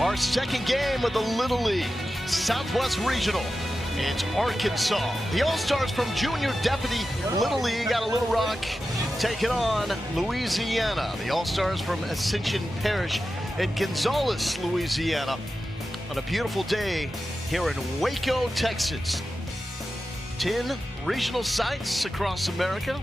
Our second game of the Little League Southwest Regional. It's Arkansas. The All-Stars from Junior Deputy Little League out of Little Rock taking on Louisiana. The All-Stars from Ascension Parish in Gonzales, Louisiana, on a beautiful day here in Waco, Texas. 10 regional sites across America,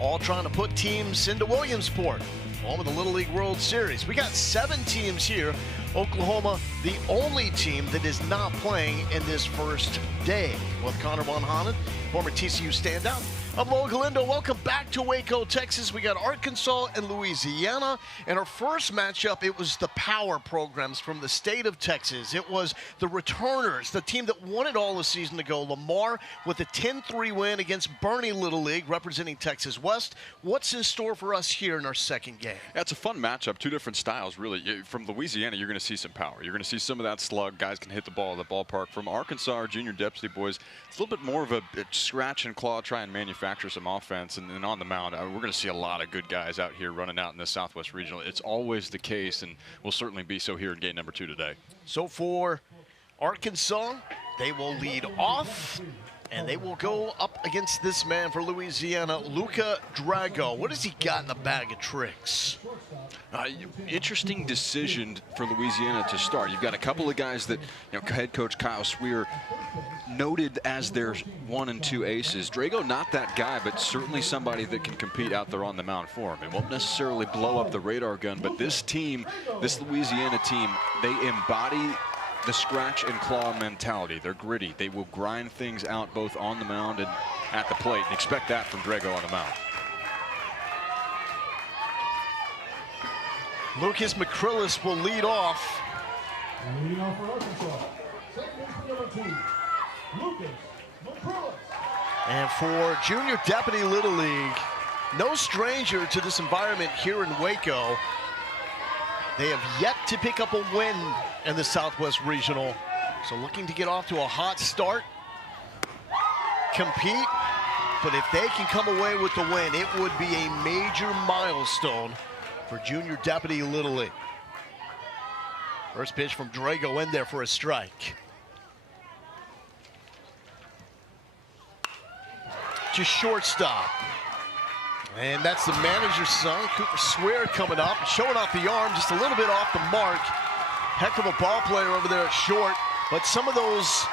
all trying to put teams into Williamsport, home of the Little League World Series. We got 7 teams here. Oklahoma, the only team that is not playing in this first day. With Connor Von Hanen, former TCU standout. I'm Lo Galindo. Welcome back to Waco, Texas. We got Arkansas and Louisiana. In our first matchup, it was the power programs from the state of Texas. It was the returners, the team that won it all the season ago. Lamar with a 10-3 win against Bernie Little League, representing Texas West. What's in store for us here in our second game? That's a fun matchup. Two different styles, really. From Louisiana, you're going to see some power. You're going to see some of that slug. Guys can hit the ball at the ballpark. From Arkansas, our junior deputy boys, it's a little bit more of a scratch and claw, try and manufacture some offense, and then on the mound, we're going to see a lot of good guys out here running out in the Southwest Regional. It's always the case, and will certainly be so here in game number 2 today. So for Arkansas, they will lead off, and they will go up against this man for Louisiana, Luca Drago. What has he got in the bag of tricks? Interesting decision for Louisiana to start. You've got a couple of guys that, head coach Kyle Swear noted as their 1 and 2 aces. Drago, not that guy, but certainly somebody that can compete out there on the mound for him. It won't necessarily blow up the radar gun, but this team, this Louisiana team, they embody the scratch and claw mentality. They're gritty. They will grind things out both on the mound and at the plate, and expect that from Drago on the mound. Lucas McCrillis will lead off. Leading off for Arkansas, second number 2, Lucas McCrillis. And for Junior Deputy Little League, no stranger to this environment here in Waco. They have yet to pick up a win in the Southwest Regional. So looking to get off to a hot start, compete, but if they can come away with the win, it would be a major milestone for Junior Deputy Little League. First pitch from Drago in there for a strike. To shortstop. And that's the manager's son, Cooper Swear, coming up, showing off the arm, just a little bit off the mark. Heck of a ball player over there at short, but some of those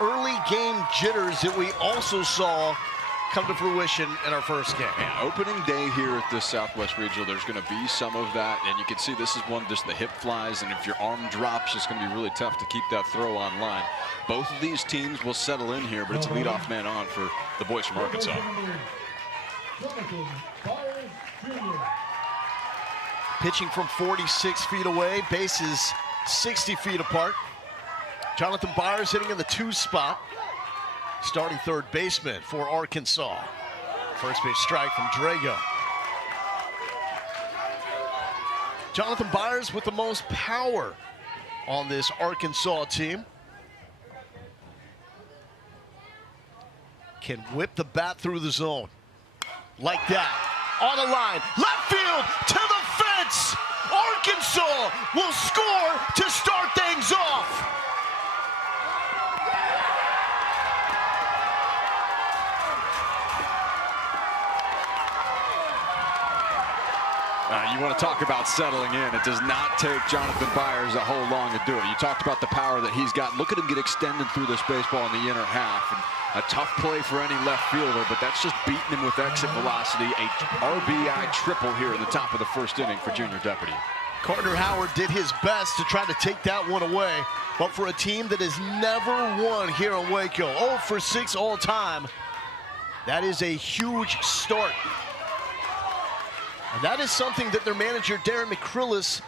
early game jitters that we also saw come to fruition in our first game. Yeah, opening day here at the Southwest Regional, there's going to be some of that, and you can see this is one, just the hip flies, and if your arm drops, it's going to be really tough to keep that throw on line. Both of these teams will settle in here, but it's a leadoff man on for the boys from Arkansas. Pitching from 46 feet away, bases 60 feet apart. Jonathan Byers hitting in the 2 spot. Starting third baseman for Arkansas. First pitch strike from Drago. Jonathan Byers with the most power on this Arkansas team. Can whip the bat through the zone. Like that. On the line. Left field to the fence. Arkansas will score to start things off. You want to talk about settling in. It does not take Jonathan Byers a whole long to do it. You talked about the power that he's got. Look at him get extended through this baseball in the inner half. And a tough play for any left fielder, but that's just beating him with exit velocity. A RBI triple here in the top of the first inning for Junior Deputy. Carter Howard did his best to try to take that one away, but for a team that has never won here in Waco, 0 for 6 all time, that is a huge start. And that is something that their manager, Darren McCrillis,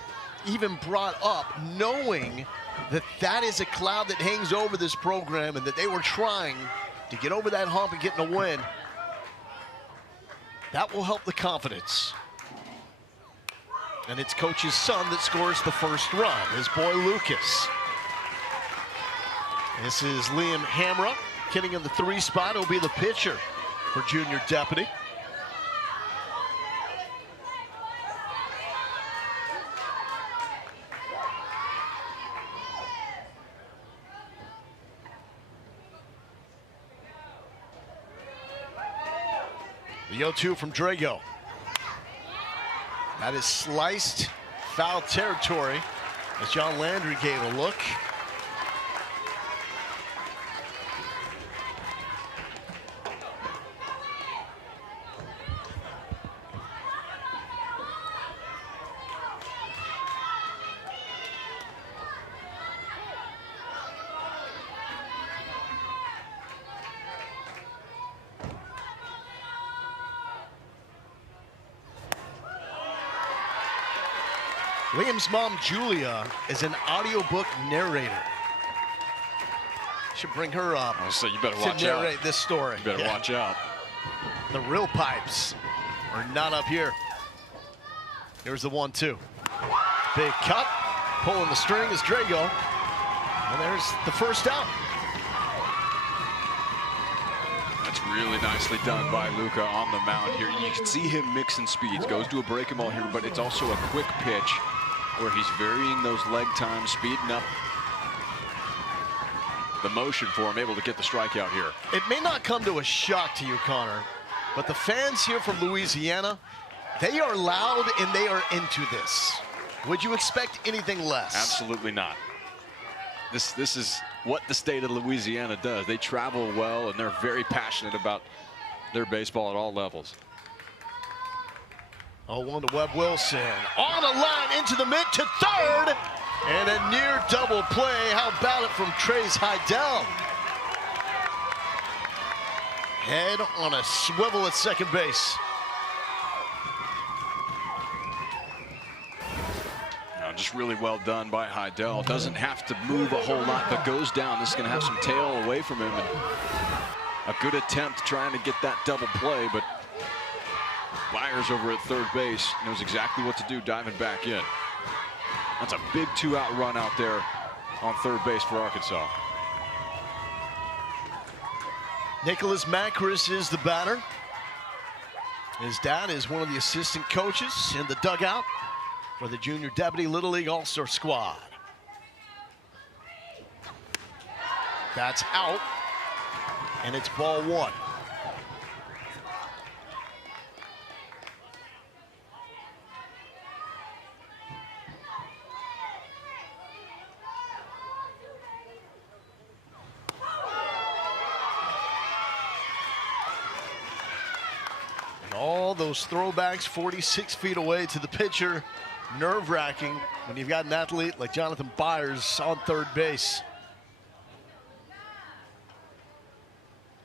even brought up, knowing that that is a cloud that hangs over this program and that they were trying to get over that hump and getting a win. That will help the confidence. And it's coach's son that scores the first run, his boy Lucas. This is Liam Hamra hitting in the 3 spot. He'll be the pitcher for Junior Deputy. 0-2 from Drago. That is sliced foul territory as John Landry gave a look. Liam's mom, Julia, is an audiobook narrator. Should bring her up So you better to watch out. narrate this story. You better watch out. The real pipes are not up here. Here's the 1-2. Big cut, pulling the string is Drago. And there's the first out. That's really nicely done by Luka on the mound here. You can see him mixing speeds. Goes to a breaking ball here, but it's also a quick pitch where he's varying those leg times, speeding up the motion for him, able to get the strikeout here. It may not come to a shock to you, Connor, but the fans here from Louisiana, they are loud and they are into this. Would you expect anything less? Absolutely not. This is what the state of Louisiana does. They travel well and they're very passionate about their baseball at all levels. 0-1 to Webb Wilson. On a line into the mid to third. And a near double play. How about it from Trace Heidel? Head on a swivel at second base. Just really well done by Heidel. Doesn't have to move a whole lot, but goes down. This is going to have some tail away from him. And a good attempt trying to get that double play, but Byers over at third base knows exactly what to do, diving back in. That's a big 2-out run out there on third base for Arkansas. Nicholas Macris is the batter. His dad is one of the assistant coaches in the dugout for the Junior Deputy Little League All-Star squad. That's out, and it's ball 1. And all those throwbacks 46 feet away to the pitcher. Nerve-wracking when you've got an athlete like Jonathan Byers on third base.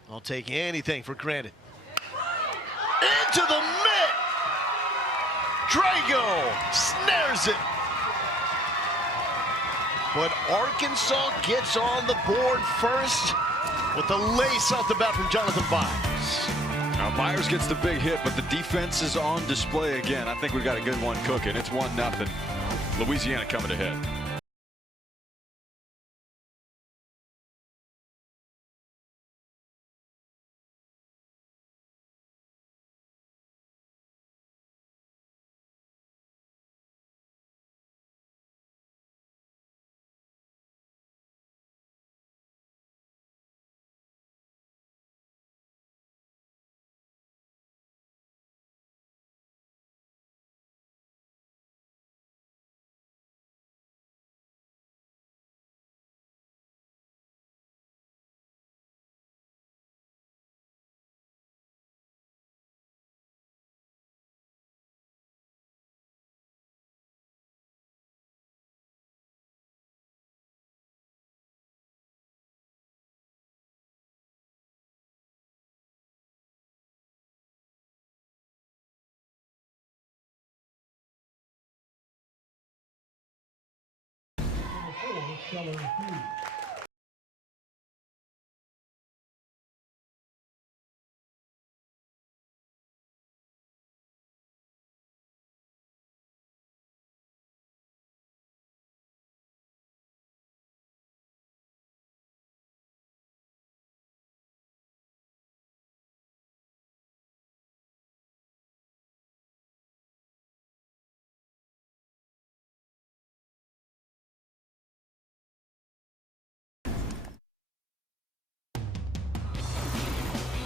I'll take anything for granted. Into the mitt! Drago snares it. But Arkansas gets on the board first with the lace off the bat from Jonathan Byers. Now Byers gets the big hit, but the defense is on display again. I think we've got a good one cooking. It's 1-0. Louisiana coming ahead. Number 4, Keller Hughes.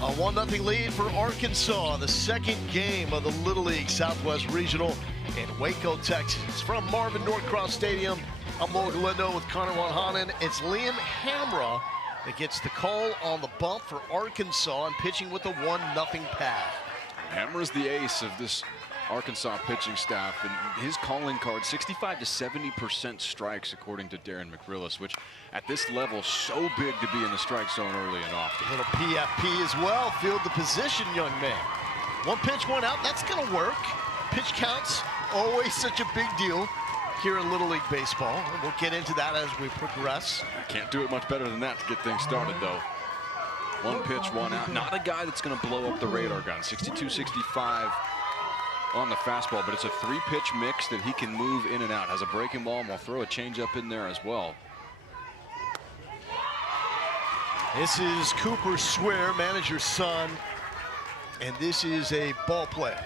A 1-0 lead for Arkansas, the second game of the Little League Southwest Regional in Waco, Texas. From Marvin Norcross Stadium, I'm Mo Galindo with Connor Wanhanen. It's Liam Hamra that gets the call on the bump for Arkansas and pitching with a 1-0 pad. Hamra's the ace of this Arkansas pitching staff, and his calling card, 65 to 70% strikes according to Darren McRillis, which at this level so big to be in the strike zone early and often. A little PFP as well. Field the position, young man. One pitch, one out. That's going to work. Pitch counts, always such a big deal here in Little League Baseball. And we'll get into that as we progress. Can't do it much better than that to get things started, though. One pitch, one out. Not a guy that's going to blow up the radar gun. 62, 65 on the fastball, but it's a 3-pitch mix that he can move in and out. Has a breaking ball, and we'll throw a changeup in there as well. This is Cooper Swear, manager's son, and this is a ball player.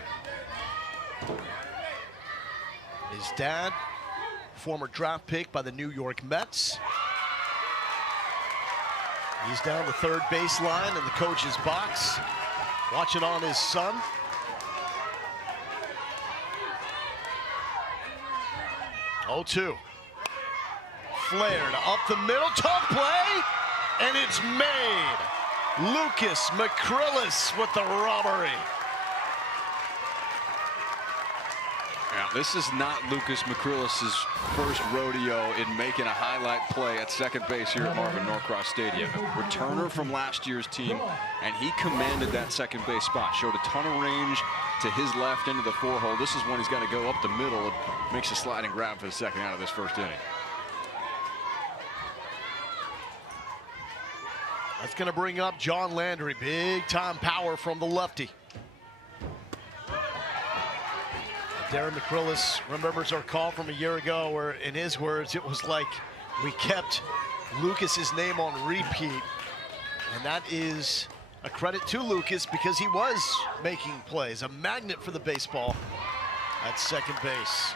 His dad, former draft pick by the New York Mets. He's down the third baseline in the coach's box, watching on his son. Oh-2. Flared up the middle, tough play, and it's made. Lucas McCrillis with the robbery. Yeah, this is not Lucas McCrillis' first rodeo in making a highlight play at second base here at Marvin Norcross Stadium. Returner from last year's team, and he commanded that second base spot. Showed a ton of range to his left into the 4-hole. This is when he's got to go up the middle and makes a sliding grab for the second out of this first inning. That's going to bring up John Landry. Big time power from the lefty. Darren McCrillis remembers our call from a year ago where, in his words, it was like we kept Lucas's name on repeat. And that is a credit to Lucas because he was making plays. A magnet for the baseball at second base.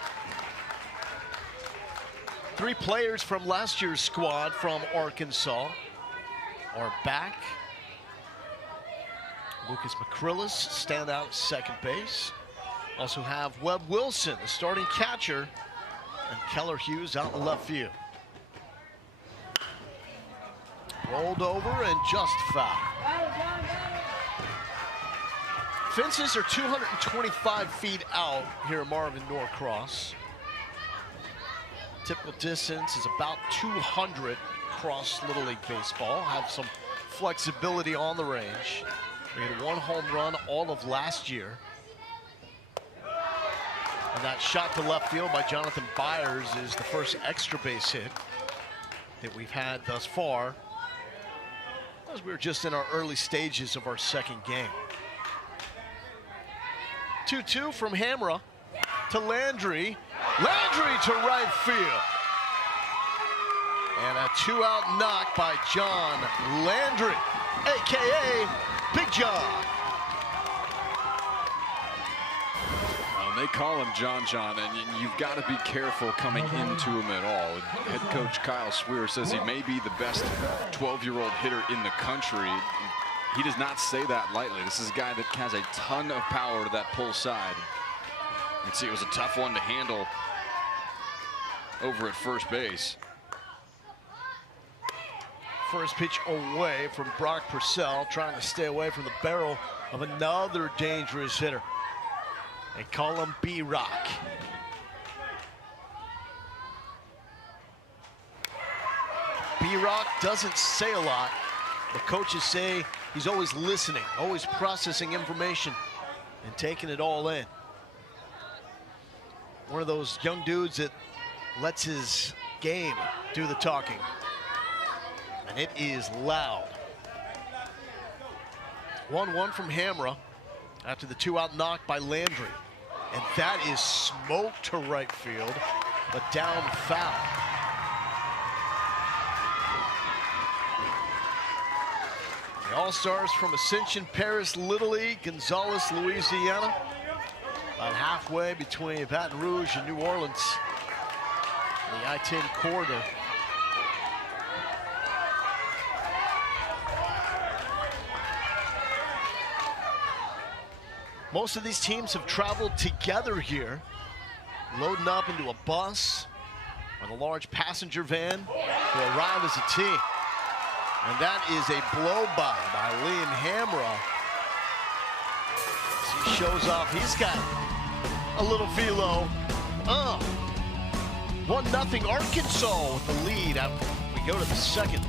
3 players from last year's squad from Arkansas are back. Lucas McCrillis stand out at second base. Also have Webb Wilson, the starting catcher, and Keller Hughes out in left field. Rolled over and just foul. Fences are 225 feet out here at Marvin Norcross. Typical distance is about 200 across Little League Baseball. Have some flexibility on the range. We had 1 home run all of last year. And that shot to left field by Jonathan Byers is the first extra base hit that we've had thus far, as we're just in our early stages of our second game. 2-2 from Hamra to Landry. Landry to right field. And a 2-out knock by John Landry, AKA Big John. They call him John, and you've got to be careful coming into him at all. Head coach Kyle Swear says he may be the best 12-year-old hitter in the country. He does not say that lightly. This is a guy that has a ton of power to that pull side. You can see it was a tough one to handle over at first base. First pitch away from Brock Purcell, trying to stay away from the barrel of another dangerous hitter. They call him B-Rock. B-Rock doesn't say a lot, but coaches say he's always listening, always processing information and taking it all in. One of those young dudes that lets his game do the talking. And it is loud. 1-1 from Hamra after the 2-out knock by Landry. And that is smoke to right field, but down foul. The All-Stars from Ascension Paris Little League, Gonzales, Louisiana. About halfway between Baton Rouge and New Orleans. The I-10 corridor. Most of these teams have traveled together here, loading up into a bus or a large passenger van to arrive as a team. And that is a blow-by Liam Hamra. As he shows off, he's got a little velo. 1-0 Arkansas with the lead. We go to the second.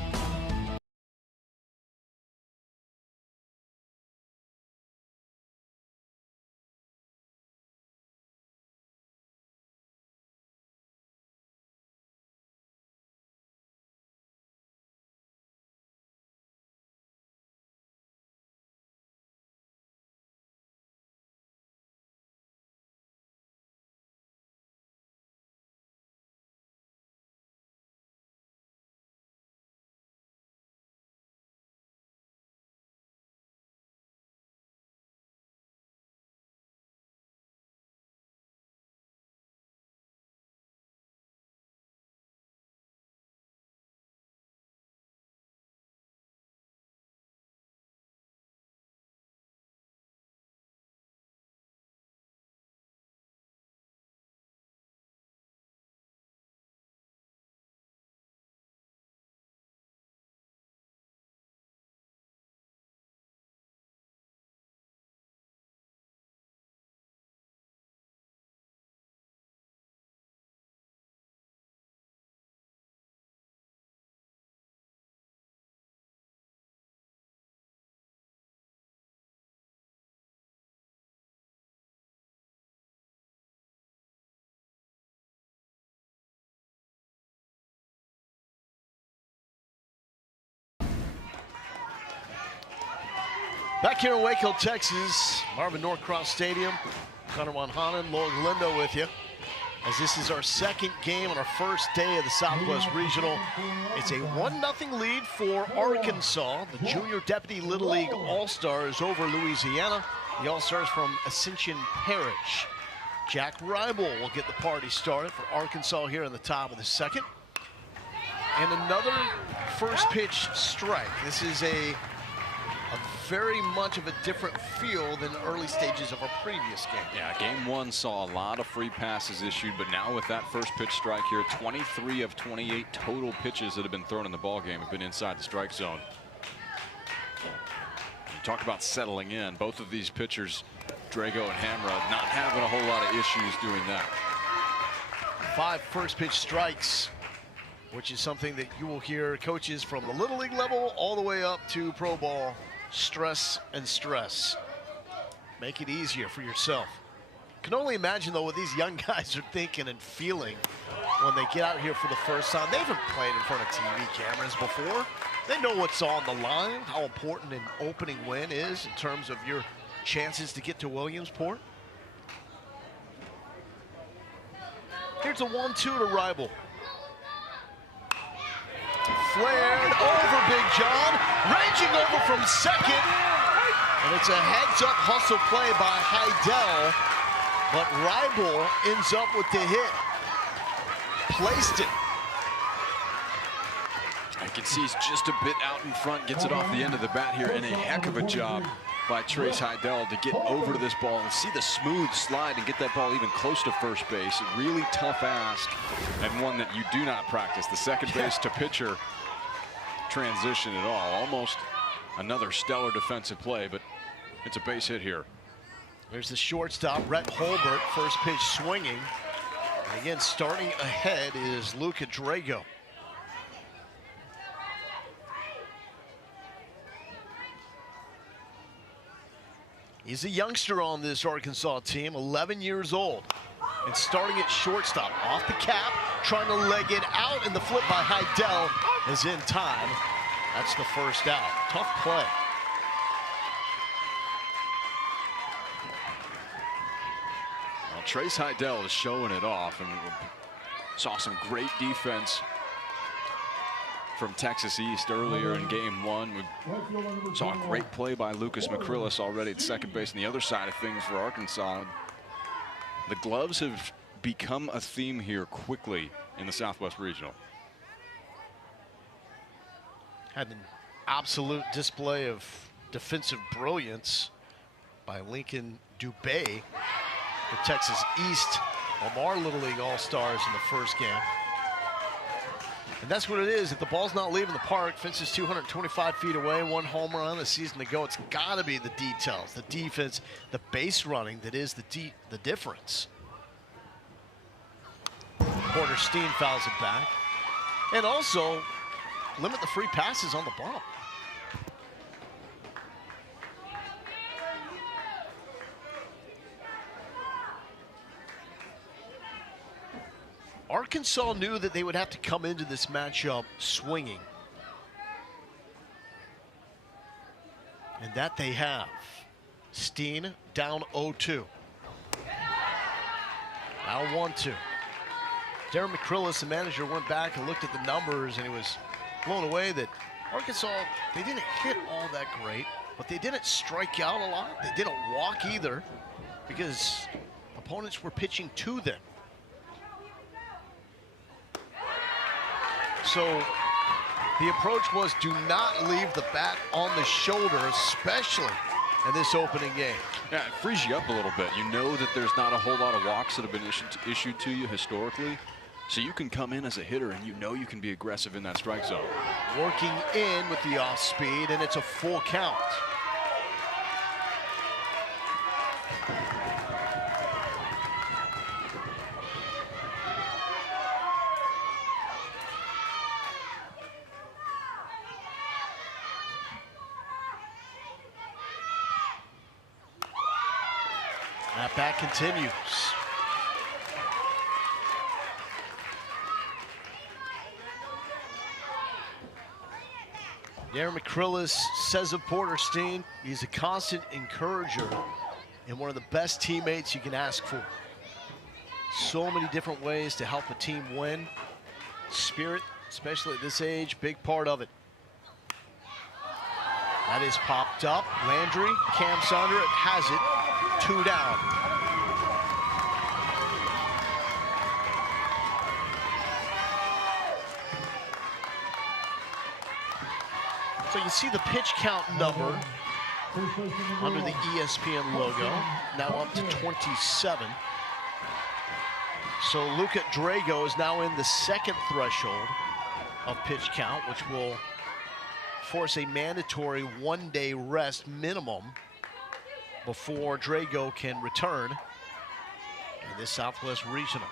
Back here in Waco, Texas, Marvin Norcross Stadium. Connor Wanhanen, Laura Galindo with you. As this is our second game on our first day of the Southwest Regional. It's a 1-0 lead for Arkansas. The Junior Deputy Little League All-Stars over Louisiana. The All-Stars from Ascension Parish. Jack Rybel will get the party started for Arkansas here in the top of the second. And another first pitch strike. This is a very much of a different feel than the early stages of our previous game. Yeah, game one saw a lot of free passes issued, but now with that first pitch strike here, 23 of 28 total pitches that have been thrown in the ball game have been inside the strike zone. You talk about settling in. Both of these pitchers, Drago and Hamra, not having a whole lot of issues doing that. 5 first pitch strikes, which is something that you will hear coaches from the Little League level all the way up to pro ball stress and stress. Make it easier for yourself. Can only imagine though what these young guys are thinking and feeling when they get out here for the first time. They haven't played in front of TV cameras before. They know what's on the line, how important an opening win is in terms of your chances to get to Williamsport. Here's a 1-2 to Rybel. Flared over Big John, ranging over from second, and it's a heads-up hustle play by Heidel, but Rybel ends up with the hit. Placed it. I can see he's just a bit out in front, gets it off the end of the bat here, and a heck of a job by Trace Heidel to get over to this ball and see the smooth slide and get that ball even close to first base. A really tough ask, and one that you do not practice. The second base to pitcher transition at all. Almost another stellar defensive play, but it's a base hit here. There's the shortstop, Rhett Holbert, first pitch swinging. And again, starting ahead is Luca Drago. He's a youngster on this Arkansas team, 11 years old. And starting at shortstop, off the cap, trying to leg it out, and the flip by Heidel is in time. That's the first out. Tough play. Well, Trace Heidel is showing it off, and we saw some great defense from Texas East earlier in game one. We saw a great play by Lucas McCrillis already at second base. And the other side of things for Arkansas, the gloves have become a theme here quickly in the Southwest Regional. Had an absolute display of defensive brilliance by Lincoln Dubé, the Texas East Lamar Little League All-Stars in the first game. And that's what it is. If the ball's not leaving the park, fence is 225 feet away, 1 home run, a season to go. It's got to be the details, the defense, the base running that is the difference. Porter Steen fouls it back. And also limit the free passes on the bump. Arkansas knew that they would have to come into this matchup swinging. And that they have. Steen down 0-2. Now 1-2. Darren McCrillis, the manager, went back and looked at the numbers, and he was blown away that Arkansas, they didn't hit all that great, but they didn't strike out a lot. They didn't walk either because opponents were pitching to them. So the approach was do not leave the bat on the shoulder, especially in this opening game. Yeah, it frees you up a little bit. You know that there's not a whole lot of walks that have been issued to you historically. So you can come in as a hitter and you know you can be aggressive in that strike zone. Working in with the off speed, and it's a full count. That bat continues. Darren McCrillis says of Porter Steen, he's a constant encourager and one of the best teammates you can ask for. So many different ways to help a team win. Spirit, especially at this age, big part of it. That is popped up. Landry camps under it, has it, 2 down. So you see the pitch count number under the ESPN logo, now up to 27. So Luca Drago is now in the second threshold of pitch count, which will force a mandatory 1-day rest minimum before Drago can return in this Southwest Regional.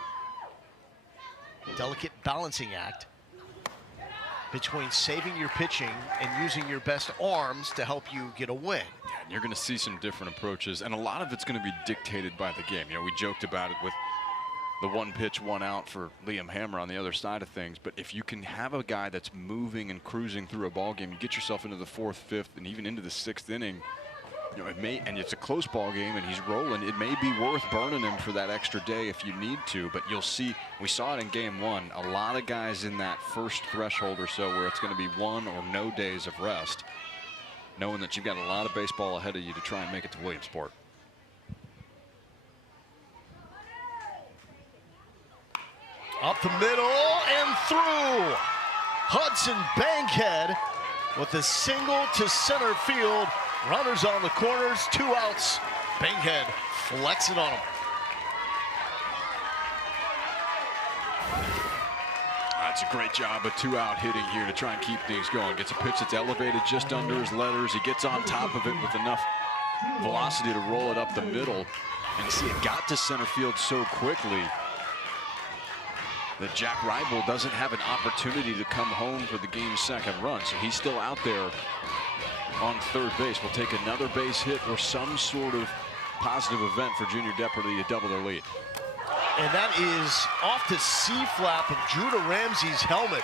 Delicate balancing act between saving your pitching and using your best arms to help you get a win. Yeah, and you're going to see some different approaches, and a lot of it's going to be dictated by the game. You know, we joked about it with the 1 pitch, 1 out for Liam Hammer on the other side of things, but if you can have a guy that's moving and cruising through a ball game, you get yourself into the 4th, 5th, and even into the 6th inning, you know, it may, and it's a close ball game and he's rolling, it may be worth burning him for that extra day if you need to, but you'll see, we saw it in game 1, a lot of guys in that first threshold or so where it's going to be 1 or no days of rest, knowing that you've got a lot of baseball ahead of you to try and make it to Williamsport. Up the middle and through. Hudson Bankhead with a single to center field. Runners on the corners, 2 outs. Bankhead flexing on him. That's a great job of 2-out hitting here to try and keep things going. Gets a pitch that's elevated just under his letters. He gets on top of it with enough velocity to roll it up the middle. And see, it got to center field so quickly that Jack Reibel doesn't have an opportunity to come home for the game's 2nd run. So he's still out there on 3rd base. Will take another base hit or some sort of positive event for Junior Departy to double their lead. And that is off the C-flap of Judah Ramsey's helmet.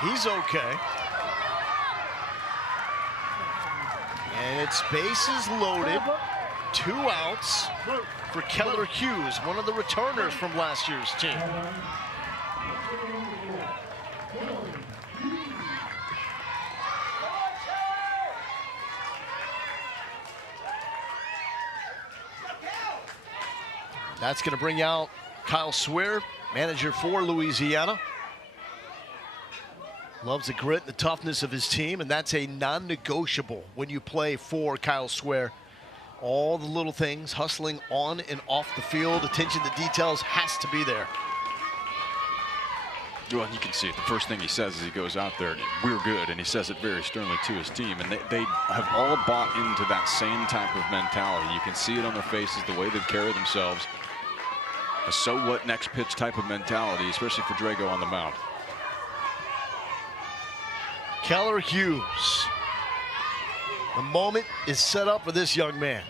He's okay. And it's bases loaded, 2 outs for Keller Hughes, one of the returners from last year's team. That's going to bring out Kyle Swear, manager for Louisiana. Loves the grit and the toughness of his team, and that's a non-negotiable when you play for Kyle Swear All the little things, hustling on and off the field, attention to details has to be there. Well, you can see it. The first thing he says as he goes out there, we're good, and he says it very sternly to his team. And they have all bought into that same type of mentality. You can see it on their faces, the way they carry themselves. A so what next pitch type of mentality, especially for Drago on the mound. Keller Hughes. The moment is set up for this young man.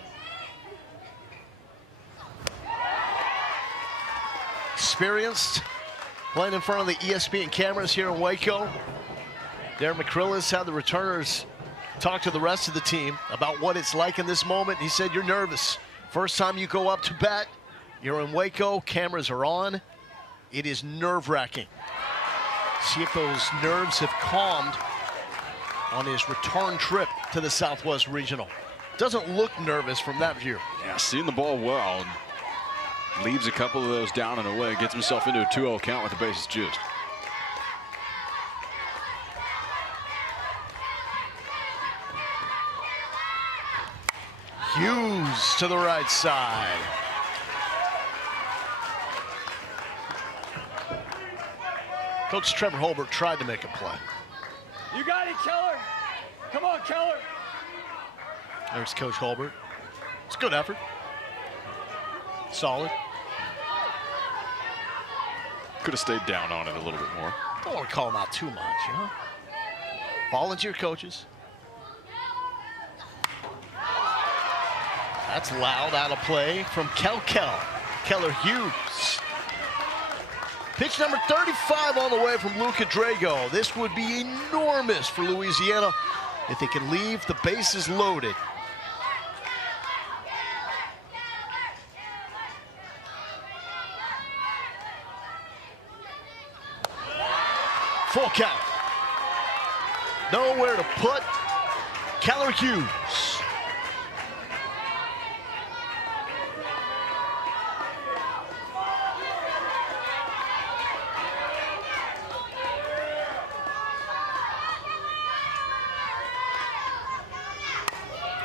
Experienced, playing in front of the ESPN cameras here in Waco. Darren McCrillis had the returners talk to the rest of the team about what it's like in this moment. He said, you're nervous. First time you go up to bat, you're in Waco, cameras are on. It is nerve-wracking. See if those nerves have calmed on his return trip to the Southwest Regional. Doesn't look nervous from that view. Yeah, seeing the ball well, and leaves a couple of those down and away, gets himself into a 2-0 count with the bases juiced. Hughes to the right side. Coach Trevor Holbert tried to make a play. You got it, Keller. Come on, Keller. There's Coach Holbert. It's a good effort. Solid. Could have stayed down on it a little bit more. Don't want to call him out too much, you know? Volunteer coaches. That's loud out of play from Keller Hughes. Pitch number 35 on the way from Luca Drago. This would be enormous for Louisiana if they can leave the bases loaded. Full count. Nowhere to put Keller Hughes.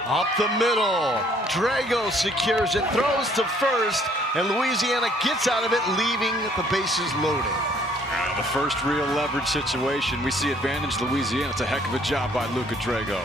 Up the middle, Drago secures it, throws to first, and Louisiana gets out of it, leaving the bases loaded. The first real leverage situation. We see advantage Louisiana. It's a heck of a job by Luca Drago.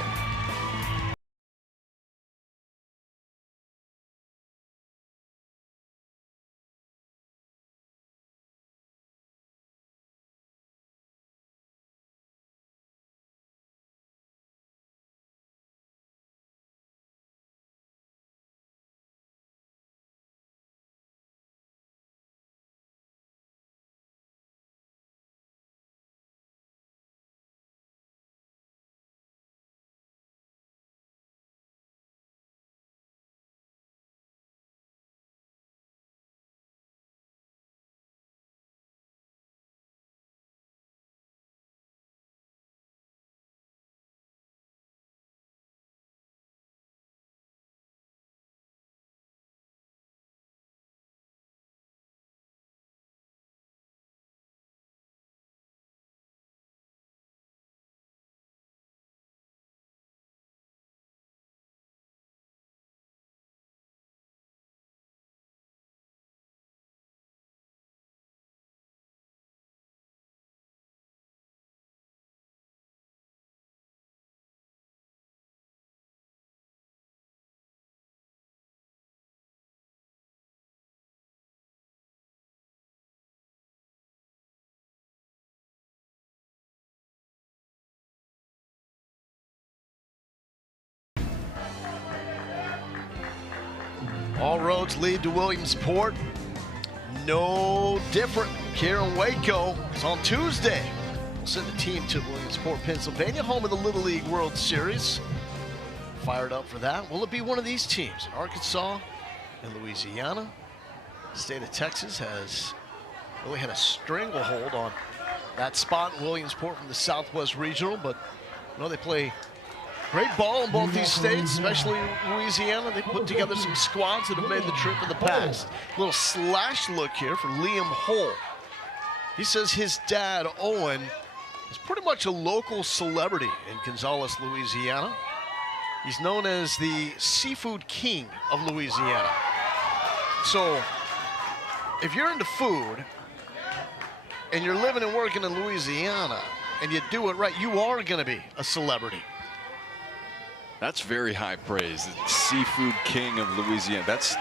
All roads lead to Williamsport. No different here in Waco. It's on Tuesday. We'll send the team to Williamsport, Pennsylvania, home of the Little League World Series. Fired up for that. Will it be one of these teams? Arkansas and Louisiana. The state of Texas has really had a stranglehold on that spot in Williamsport from the Southwest Regional, but you know, they play great ball in both these states, especially Louisiana. They put together some squads that have made the trip in the past. A little slash look here for Liam Hull. He says his dad, Owen, is pretty much a local celebrity in Gonzales, Louisiana. He's known as the seafood king of Louisiana. So if you're into food and you're living and working in Louisiana and you do it right, you are going to be a celebrity. That's very high praise. The seafood king of Louisiana. That's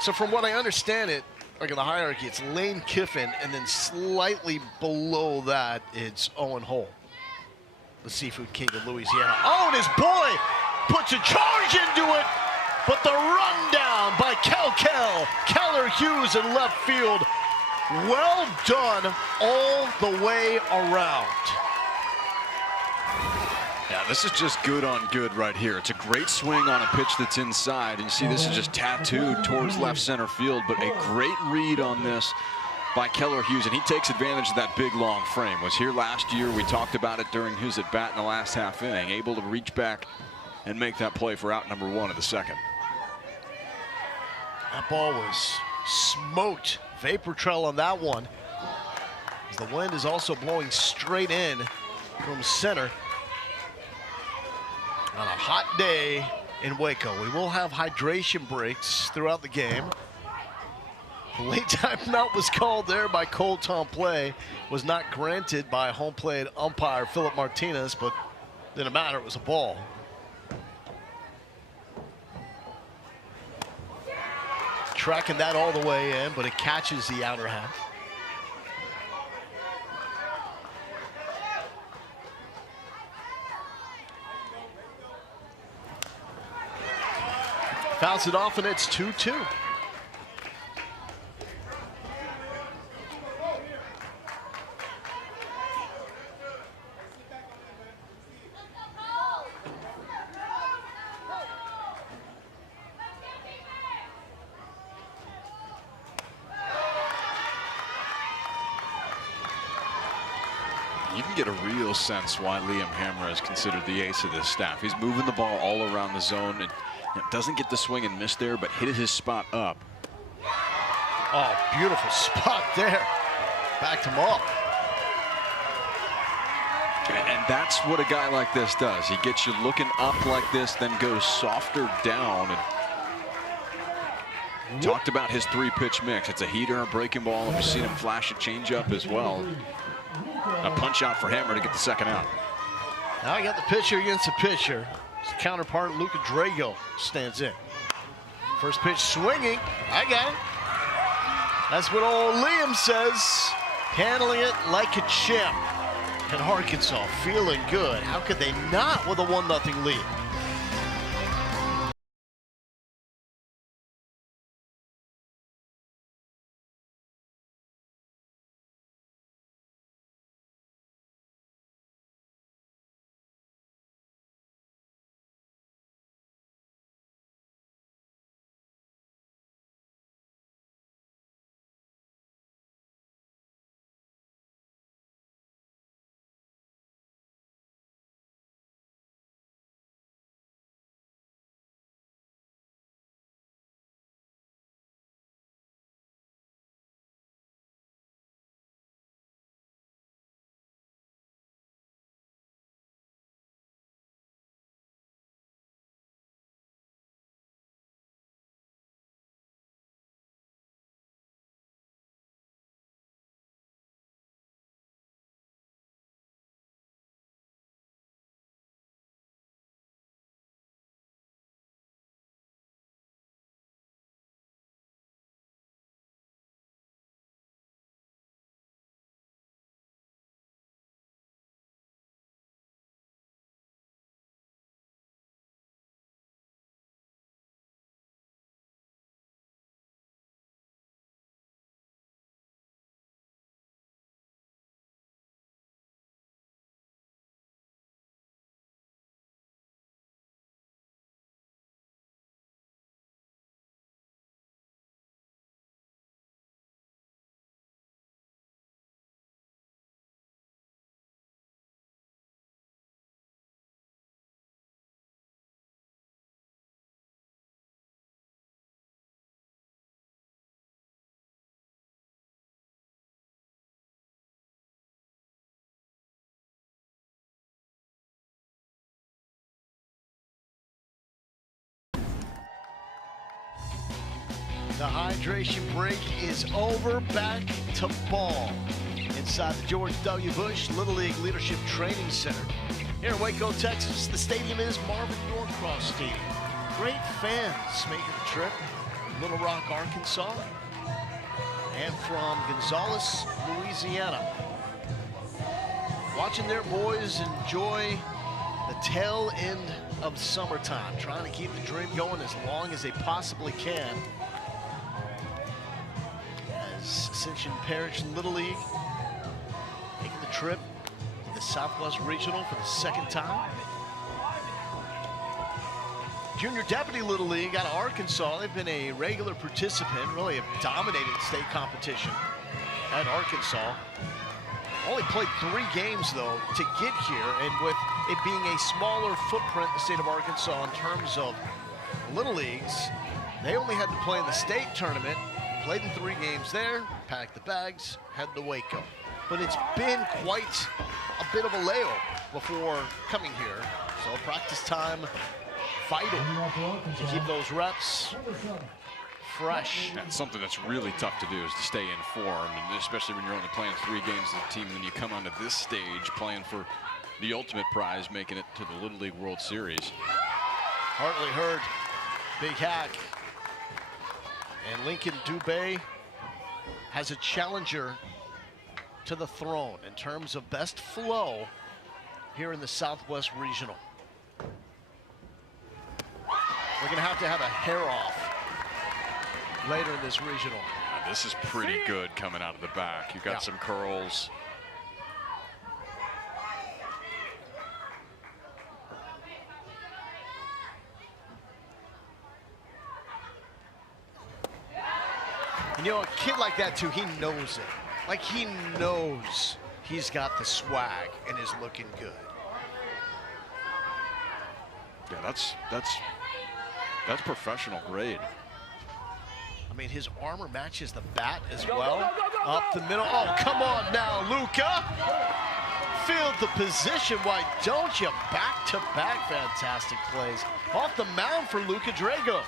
so from what I understand it, like in the hierarchy, it's Lane Kiffin, and then slightly below that, it's Owen Hole, the seafood king of Louisiana. Oh, and his boy puts a charge into it, but the rundown by Keller Hughes in left field. Well done all the way around. Yeah, this is just good on good right here. It's a great swing on a pitch that's inside. And you see this is just tattooed towards left center field, but a great read on this by Keller Hughes. And he takes advantage of that big, long frame. Was here last year. We talked about it during his at-bat in the last half inning. Able to reach back and make that play for out number 1 of the second. That ball was smoked. Vapor trail on that one. As the wind is also blowing straight in from center. On a hot day in Waco. We will have hydration breaks throughout the game. The late timeout was called there by Cole Tomplay. Was not granted by home plate umpire Philip Martinez, but didn't matter, it was a ball. Tracking that all the way in, but it catches the outer half. Fouls it off, and it's 2-2. You can get a real sense why Liam Hammer is considered the ace of this staff. He's moving the ball all around the zone and doesn't get the swing and miss there, but hit his spot up. Oh, beautiful spot there. Backed him up. And that's what a guy like this does. He gets you looking up like this, then goes softer down. And talked about his 3-pitch mix. It's a heater, a breaking ball, and we've seen him flash a changeup as well. A punch out for Hammer to get the second out. Now I got the pitcher against the pitcher. His counterpart, Luca Drago, stands in. First pitch swinging. I got it. That's what old Liam says. Handling it like a champ. And Arkansas feeling good. How could they not with a 1-0 lead? The hydration break is over. Back to ball inside the George W. Bush Little League Leadership Training Center. Here in Waco, Texas, the stadium is Marvin Norcross Stadium. Great fans making the trip. Little Rock, Arkansas, and from Gonzales, Louisiana. Watching their boys enjoy the tail end of summertime, trying to keep the dream going as long as they possibly can. As Ascension Parish Little League making the trip to the Southwest Regional for the second time. Junior Deputy Little League out of Arkansas, they've been a regular participant, really have dominated state competition at Arkansas. Only played 3 games though to get here, and with it being a smaller footprint in the state of Arkansas in terms of Little Leagues, they only had to play in the state tournament, played in 3 games there, packed the bags, headed to Waco. But it's been quite a bit of a layover before coming here, so practice time vital to keep those reps fresh. And something that's really tough to do is to stay in form, and especially when you're only playing 3 games as a team, and then you come onto this stage playing for the ultimate prize, making it to the Little League World Series. Hartley Hurd, big hack. And Lincoln Dubé has a challenger to the throne in terms of best flow here in the Southwest Regional. We're gonna have a hair off later in this regional. This is pretty good coming out of the back. You've got some curls. And you know, a kid like that too, he knows it. Like, he knows he's got the swag and is looking good. Yeah, that's professional grade. I mean, his armor matches the bat as well. Up the middle. Oh, come on now, Luca. Field the position. Why don't you? Back-to-back fantastic plays. Off the mound for Luca Drago.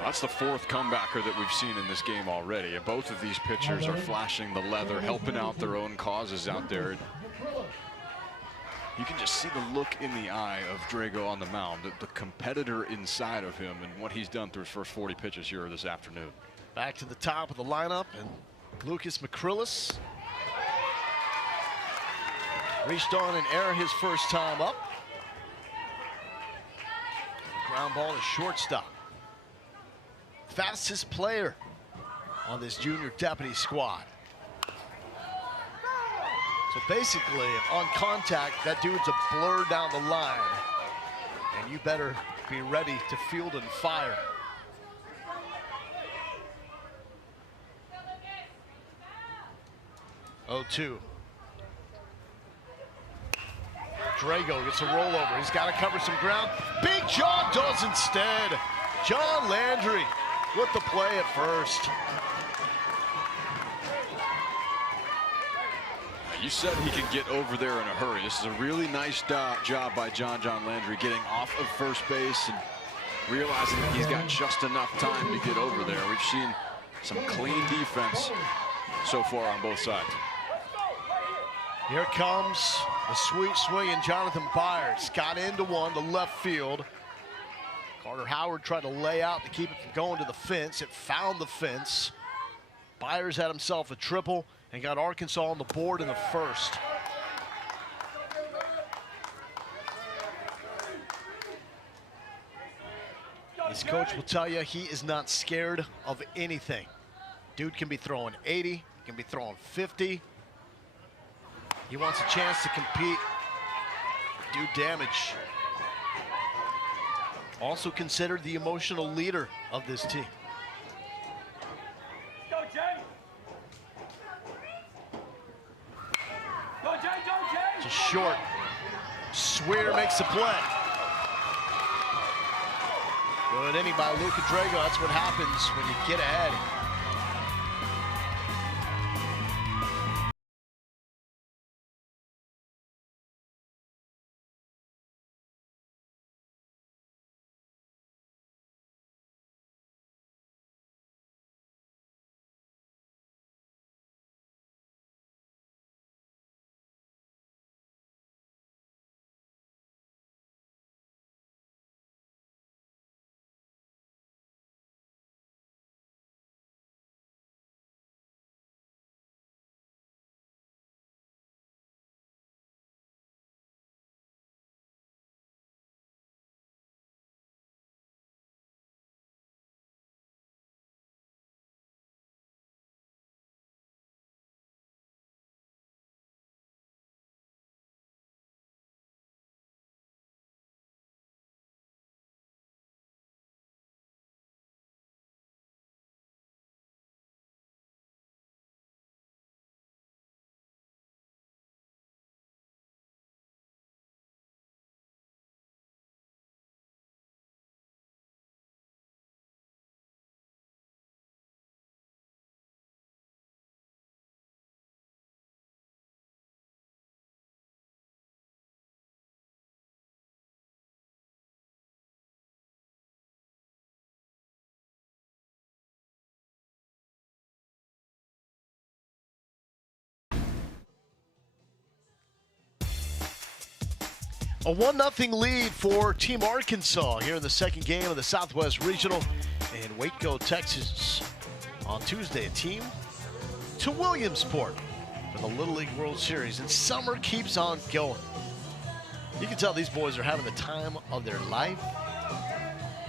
That's the 4th comebacker that we've seen in this game already. And both of these pitchers are flashing the leather, helping out their own causes out there. You can just see the look in the eye of Drago on the mound, the competitor inside of him, and what he's done through his first 40 pitches here this afternoon. Back to the top of the lineup, and Lucas McCrillis reached on an error his first time up. Ground ball to shortstop. Fastest player on this junior deputy squad. So basically, on contact, that dude's a blur down the line. And you better be ready to field and fire. Oh, 2. Drago gets a rollover. He's got to cover some ground. Big John does instead. John Landry with the play at first. You said he can get over there in a hurry. This is a really nice job by John Landry getting off of first base and realizing that he's got just enough time to get over there. We've seen some clean defense so far on both sides. Here comes the sweet swinging Jonathan Byers. Got into one to left field. Carter Howard tried to lay out to keep it from going to the fence. It found the fence. Byers had himself a triple and got Arkansas on the board in the first. His coach will tell you he is not scared of anything. Dude can be throwing 80, can be throwing 50. He wants a chance to compete, do damage. Also considered the emotional leader of this team. Go, Jay! Go, Jay! Go, Jay! Just short. Swear makes the play. Good inning by Luca Drago. That's what happens when you get ahead. A 1-0 lead for Team Arkansas here in the second game of the Southwest Regional in Waco, Texas. On Tuesday, a team to Williamsport for the Little League World Series, and summer keeps on going. You can tell these boys are having the time of their life.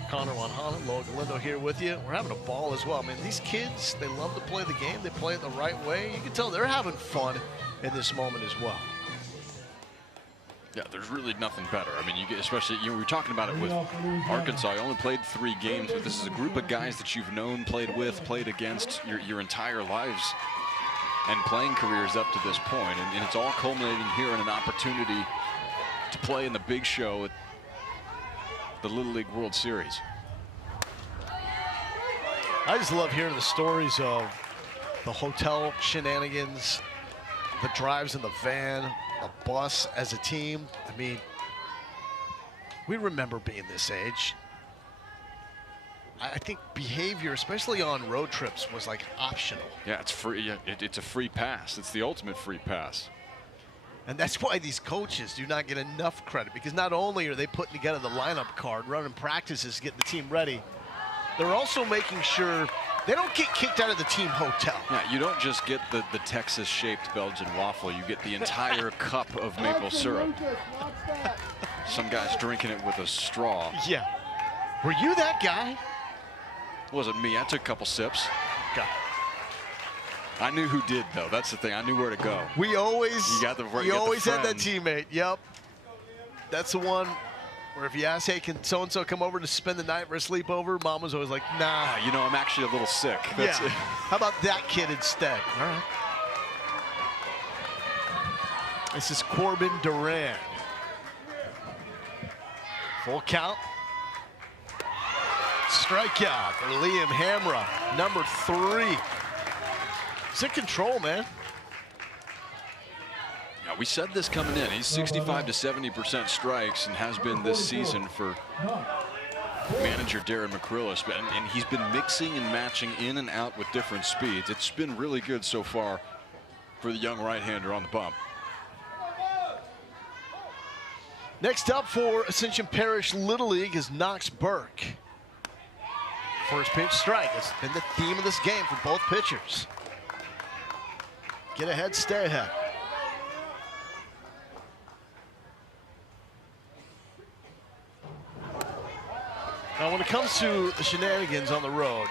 Connor Wanhana, Loa Galindo here with you. We're having a ball as well. I mean, these kids, they love to play the game. They play it the right way. You can tell they're having fun in this moment as well. Yeah, there's really nothing better. I mean, you get, especially, we were talking about it with Arkansas. You only played 3 games, but this is a group of guys that you've known, played with, played against your entire lives and playing careers up to this point. And it's all culminating here in an opportunity to play in the big show at the Little League World Series. I just love hearing the stories of the hotel shenanigans, the drives in the van, the bus as a team. I mean, we remember being this age. I think behavior, especially on road trips, was like optional. Yeah, it's free. Yeah, it's a free pass. It's the ultimate free pass. And that's why these coaches do not get enough credit, because not only are they putting together the lineup card, running practices, getting the team ready, they're also making sure they don't get kicked out of the team hotel. Yeah, you don't just get the Texas-shaped Belgian waffle. You get the entire cup of maple syrup. Some guy's drinking it with a straw. Yeah. Were you that guy? Wasn't me. I took a couple sips. God. I knew who did, though. That's the thing. I knew where to go. We always, you always had that teammate. Yep. That's the one where if you ask, hey, can so-and-so come over to spend the night for a sleepover? Mom was always like, nah. You know, I'm actually a little sick. That's yeah. it. How about that kid instead? All right. This is Corbin Duran. Full count. Strikeout for Liam Hamra, number 3. He's in control, man. Yeah, we said this coming in. He's 65 to 70% strikes and has been this season for manager Darren McCrillis. And he's been mixing and matching in and out with different speeds. It's been really good so far for the young right-hander on the bump. Next up for Ascension Parish Little League is Knox Burke. First pitch strike. It's been the theme of this game for both pitchers. Get ahead, stay ahead. Now, when it comes to the shenanigans on the road,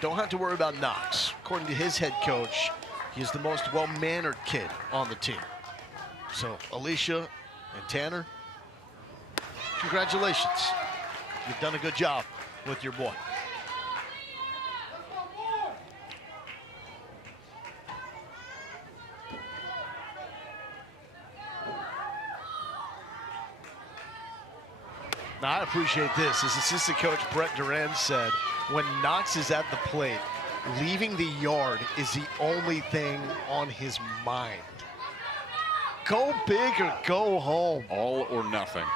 don't have to worry about Knox. According to his head coach, he is the most well-mannered kid on the team. So, Alicia and Tanner, congratulations. You've done a good job with your boy. Now, I appreciate this. As assistant coach Brett Duran said, when Knox is at the plate, leaving the yard is the only thing on his mind. Go big or go home. All or nothing.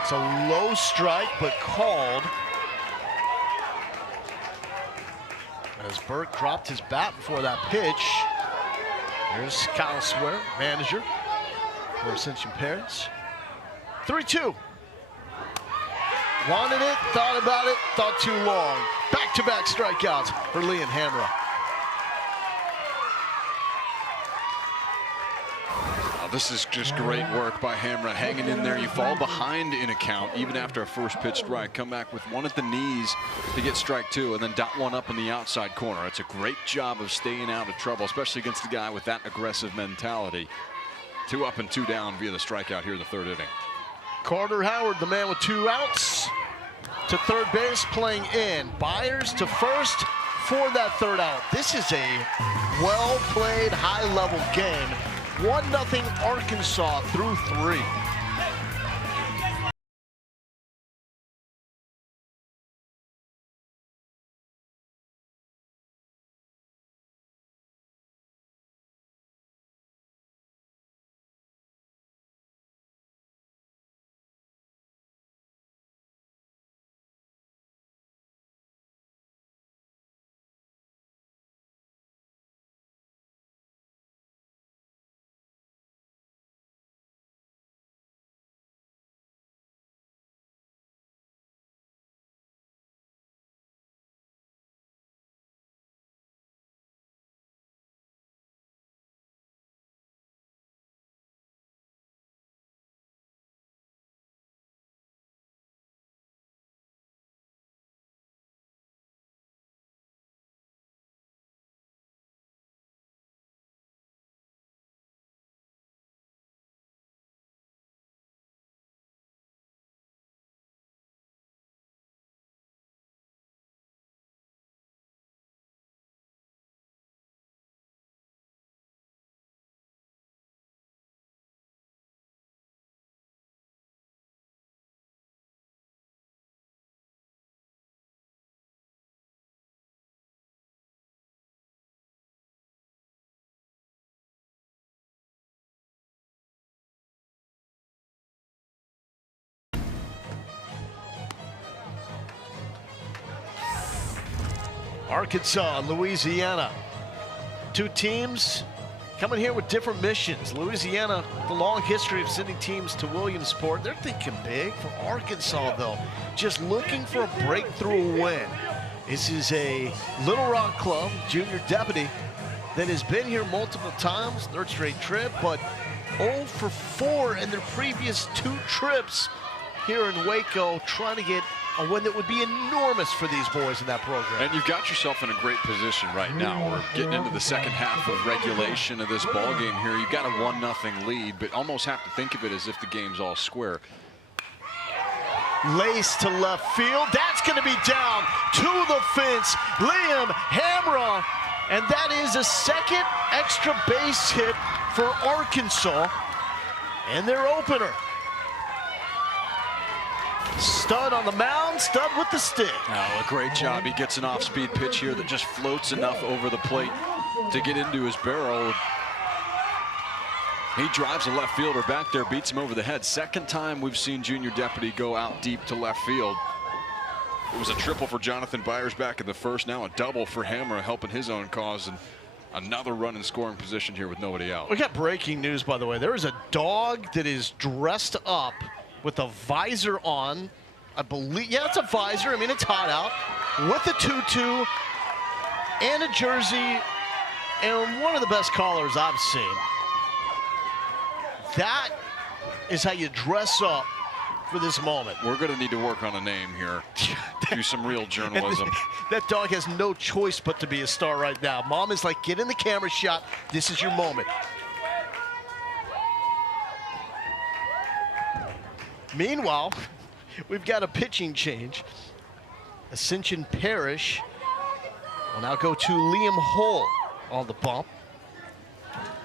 It's a low strike, but called. As Burke dropped his bat before that pitch. Here's Kyle Swear, manager for Ascension Parish. 3-2. Wanted it, thought about it, thought too long. Back-to-back strikeouts for Liam Hamra. This is just great work by Hamra, hanging in there. You fall behind in a count, even after a first pitch strike. Come back with one at the knees to get strike 2, and then dot one up in the outside corner. It's a great job of staying out of trouble, especially against a guy with that aggressive mentality. 2 up and 2 down via the strikeout here in the 3rd inning. Carter Howard, the man with 2 outs, to third base, playing in. Byers to first for that 3rd out. This is a well-played, high-level game. 1-0 Arkansas through 3. Arkansas, Louisiana. Two teams coming here with different missions. Louisiana, the long history of sending teams to Williamsport. They're thinking big. For Arkansas, though, just looking for a breakthrough win. This is a Little Rock club, junior deputy, that has been here multiple times, third straight trip, but 0 for 4 in their previous 2 trips here in Waco, trying to get a win that would be enormous for these boys in that program. And you've got yourself in a great position right now. We're getting into the second half of regulation of this ball game here. You've got a 1-0 lead, but almost have to think of it as if the game's all square. Lace to left field. That's going to be down to the fence. Liam Hamra, and that is a second extra base hit for Arkansas and their opener. Stud on the mound, Stud with the stick. Oh, a great job. He gets an off-speed pitch here that just floats enough over the plate to get into his barrel. He drives a left fielder back there, beats him over the head. Second time we've seen junior deputy go out deep to left field. It was a triple for Jonathan Byers back in the first, now a double for Hammer, helping his own cause, and another run in scoring position here with nobody out. We got breaking news, by the way. There is a dog that is dressed up with a visor on. I believe, yeah, it's a visor. I mean, it's hot out. With a tutu and a jersey and one of the best collars I've seen. That is how you dress up for this moment. We're going to need to work on a name here. Do some real journalism. That dog has no choice but to be a star right now. Mom is like, get in the camera shot. This is your moment. Meanwhile, we've got a pitching change. Ascension Parrish will now go to Liam Hull on the bump.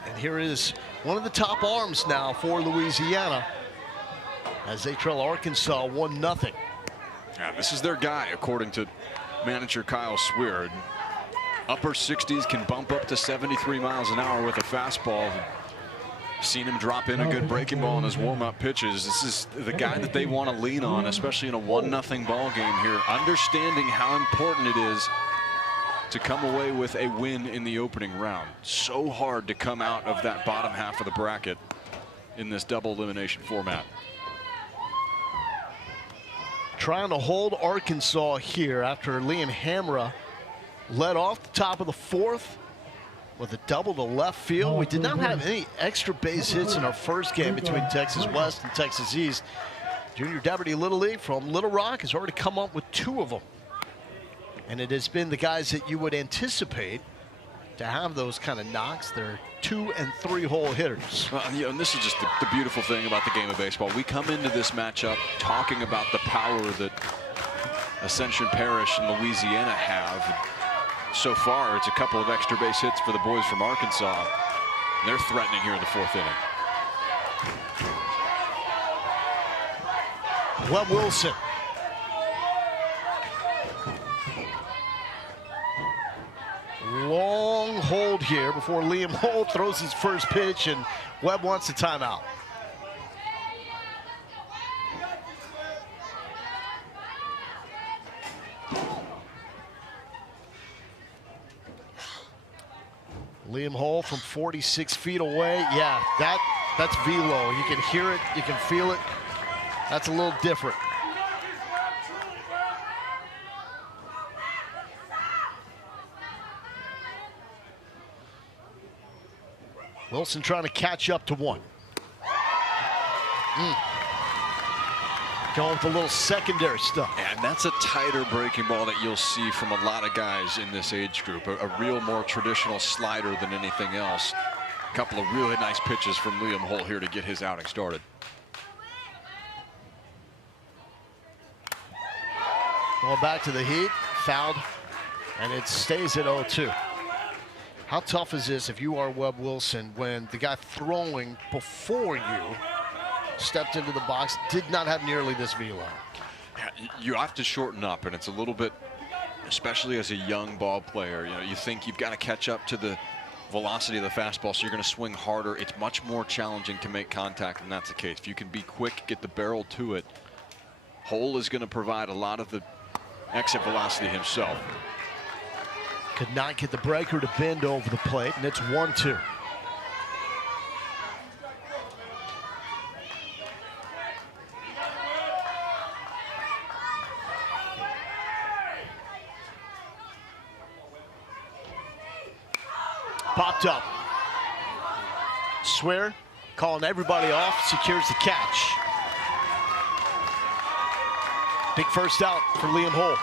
And here is one of the top arms now for Louisiana as they trail Arkansas 1-0. Yeah, this is their guy, according to manager Kyle Swear. Upper 60s, can bump up to 73 miles an hour with a fastball. Seen him drop in a good breaking ball in his warm-up pitches. This is the guy that they want to lean on, especially in a 1-0 ball game here, understanding how important it is to come away with a win in the opening round. So hard to come out of that bottom half of the bracket in this double elimination format. Trying to hold Arkansas here after Liam Hamra led off the top of the 4th with a double to left field. We did not have any extra base hits in our first game between Texas West and Texas East. Junior deputy Little League from Little Rock has already come up with 2 of them. And it has been the guys that you would anticipate to have those kind of knocks. They're 2- and 3-hole hitters. Well, you know, and this is just the beautiful thing about the game of baseball. We come into this matchup talking about the power that Ascension Parrish and Louisiana have. So far, it's a couple of extra base hits for the boys from Arkansas. They're threatening here in the 4th inning. Webb Wilson. Long hold here before Liam Hull throws his first pitch, and Webb wants a timeout. Liam Hull from 46 feet away. Yeah, that's velo. You can hear it, you can feel it. That's a little different. Wilson trying to catch up to 1. Going with a little secondary stuff. And that's a tighter breaking ball that you'll see from a lot of guys in this age group. A real more traditional slider than anything else. A couple of really nice pitches from Liam Hull here to get his outing started. Going back to the heat, fouled, and it stays at 0-2. How tough is this if you are Webb Wilson when the guy throwing before you stepped into the box did not have nearly this velo? You have to shorten up, and it's a little bit, especially as a young ball player, you know, you think you've got to catch up to the velocity of the fastball, so you're going to swing harder. It's much more challenging to make contact, and that's the case. If you can be quick, get the barrel to it, Hull is going to provide a lot of the exit velocity himself. Could not get the breaker to bend over the plate, and it's 1-2. Popped up. Swear, calling everybody off, secures the catch. Big first out for Liam Hull.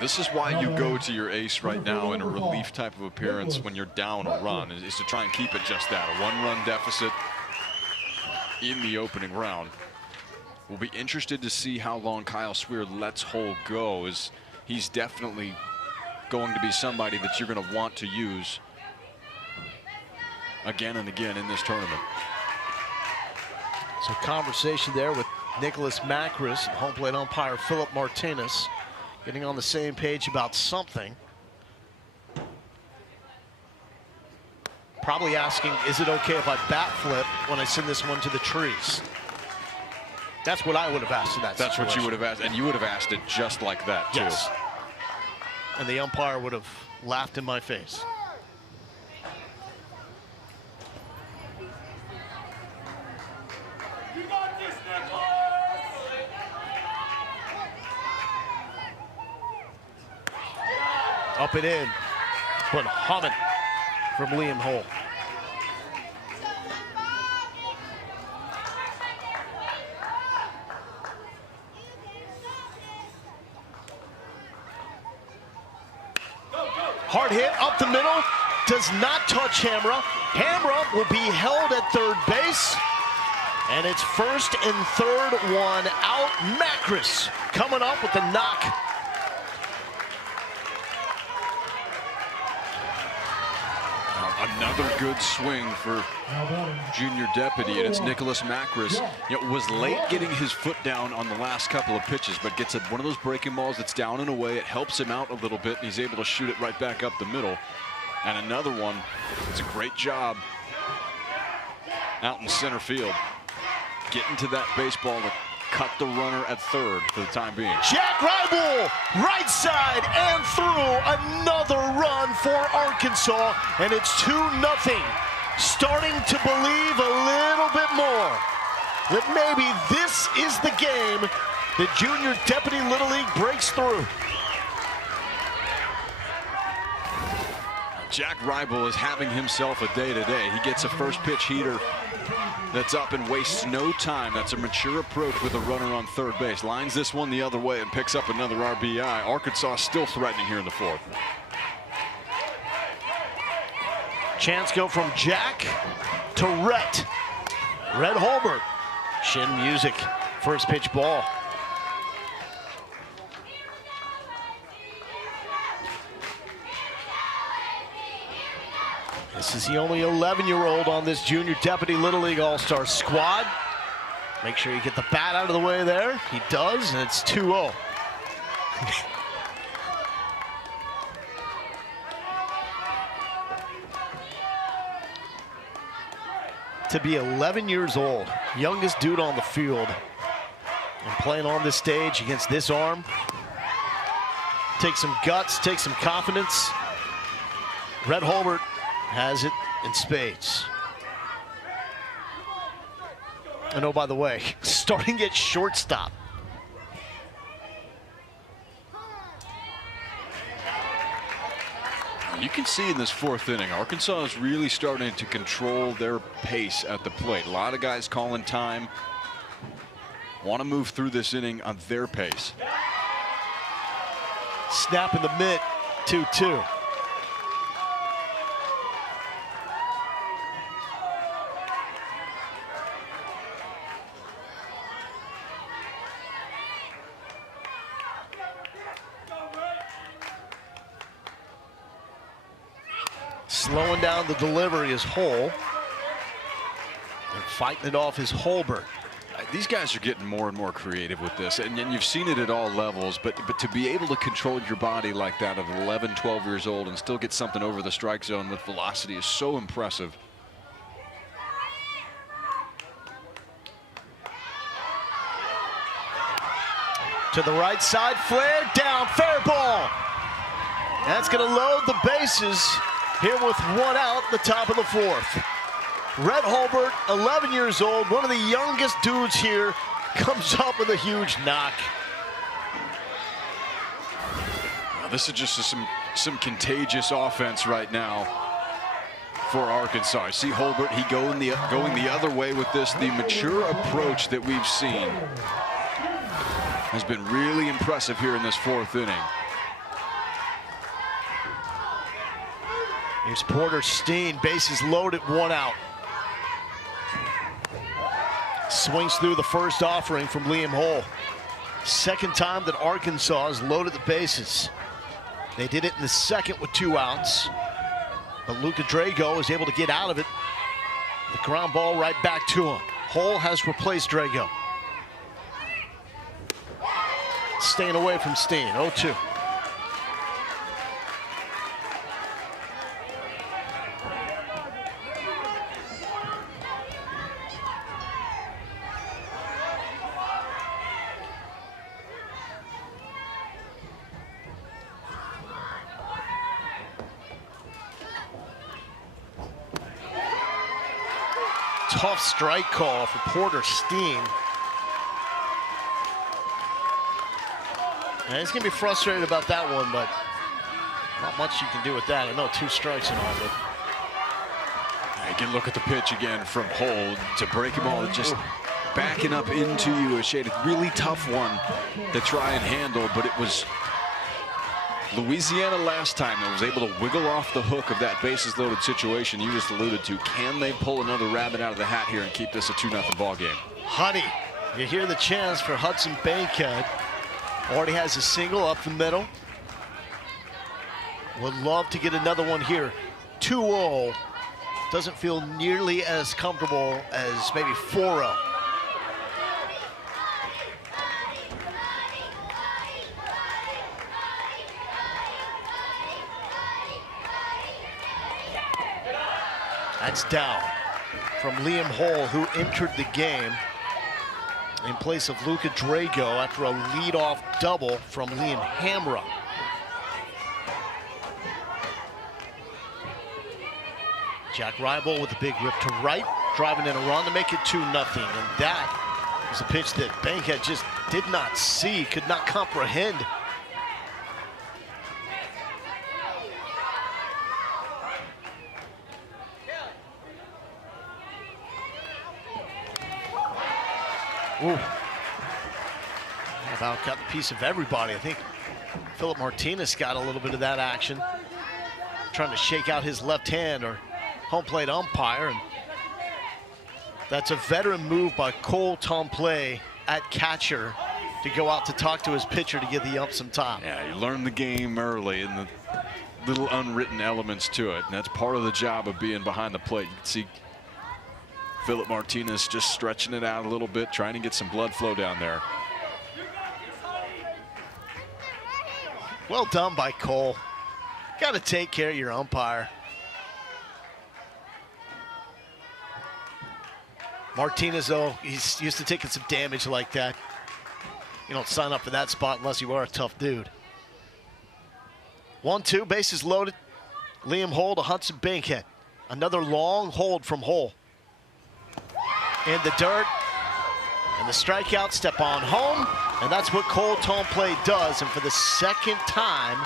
This is why you go to your ace right now in a relief type of appearance when you're down a run, is to try and keep it just that, a one-run deficit in the opening round. We'll be interested to see how long Kyle Swear lets Hull go, as he's definitely going to be somebody that you're going to want to use again and again in this tournament. So conversation there with Nicholas Macris, home plate umpire Philip Martinez, getting on the same page about something. Probably asking, is it okay if I bat flip when I send this one to the trees? That's what I would have asked in that situation. That's what you would have asked, and you would have asked it just like that, too. Yes. And the umpire would have laughed in my face. You got this, Nicholas! Up and in, but humming from Liam Hull. Hard hit up the middle, does not touch Hamra. Hamra will be held at third base. And it's first and third, one out. Macris coming up with the knock. Another good swing for junior deputy, and it's Nicholas Macris. You know, was late getting his foot down on the last couple of pitches, but gets one of those breaking balls that's down and away. It helps him out a little bit, and he's able to shoot it right back up the middle. And another one, it's a great job out in center field, getting to that baseball to cut the runner at third for the time being. Jack Reibel, right side and through. Another run for Arkansas, and it's 2-0. Starting to believe a little bit more that maybe this is the game that Junior Deputy Little League breaks through. Jack Reibel is having himself a day today. He gets a first pitch heater that's up and wastes no time. That's a mature approach with a runner on third base. Lines this one the other way and picks up another RBI. Arkansas still threatening here in the fourth. Chance go from Jack to Rhett. Red Holbert, shin music, first pitch ball. This is the only 11-year-old on this Junior Deputy Little League All-Star squad. Make sure you get the bat out of the way there. He does, and it's 2-0. To be 11 years old, youngest dude on the field, and playing on this stage against this arm, takes some guts, takes some confidence. Red Holbert has it in spades. And oh, by the way, starting at shortstop. You can see in this fourth inning, Arkansas is really starting to control their pace at the plate. A lot of guys calling time, want to move through this inning on their pace. Snap in the mitt, 2-2. Slowing down the delivery is Hull. And fighting it off is Holbert. These guys are getting more and more creative with this, and you've seen it at all levels, but to be able to control your body like that at 11, 12 years old and still get something over the strike zone with velocity is so impressive. To the right side, flare down, fair ball. That's going to load the bases here with one out, the top of the fourth. Red Holbert, 11 years old, one of the youngest dudes here, comes up with a huge knock. Well, this is just some contagious offense right now for Arkansas. I see Holbert, he going the other way with this. The mature approach that we've seen has been really impressive here in this fourth inning. Here's Porter Steen, bases loaded, one out. Swings through the first offering from Liam Hull. Second time that Arkansas has loaded the bases. They did it in the second with 2 outs. But Luka Drago is able to get out of it. The ground ball right back to him. Hull has replaced Drago. Staying away from Steen, 0-2. Tough strike call for Porter Steen. And he's going to be frustrated about that one, but not much you can do with that. I know 2 strikes and all, but. You can look at the pitch again from Hull to break him all, just backing up into you. A really tough one to try and handle, but it was Louisiana last time that was able to wiggle off the hook of that bases loaded situation you just alluded to. Can they pull another rabbit out of the hat here and keep this a 2-0 ball game? Honey, you hear the chants for Hudson Bankhead. Already has a single up the middle. Would love to get another one here. 2-0. Doesn't feel nearly as comfortable as maybe 4-0. That's down from Liam Hull, who entered the game in place of Luka Drago after a leadoff double from Liam Hamra. Jack Ribel with a big rip to right, driving in a run to make it 2-0. And that was a pitch that Bankhead just did not see, could not comprehend. Ooh. About got a piece of everybody. I think Philip Martinez got a little bit of that action. Trying to shake out his left hand or home plate umpire. And that's a veteran move by Cole Tomplay at catcher to go out to talk to his pitcher to give the ump some time. Yeah, you learn the game early and the little unwritten elements to it. And that's part of the job of being behind the plate. You can see Philip Martinez just stretching it out a little bit, trying to get some blood flow down there. Well done by Cole. Got to take care of your umpire. Martinez, though, he's used to taking some damage like that. You don't sign up for that spot unless you are a tough dude. 1-2, bases loaded. Liam Hull to Hudson Bankhead. Another long hold from Hull. In the dirt, and the strikeout, step on home, and that's what Cole Tomplay does. And for the second time,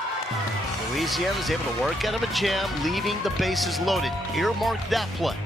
Louisiana is able to work out of a jam, leaving the bases loaded. Earmark that play.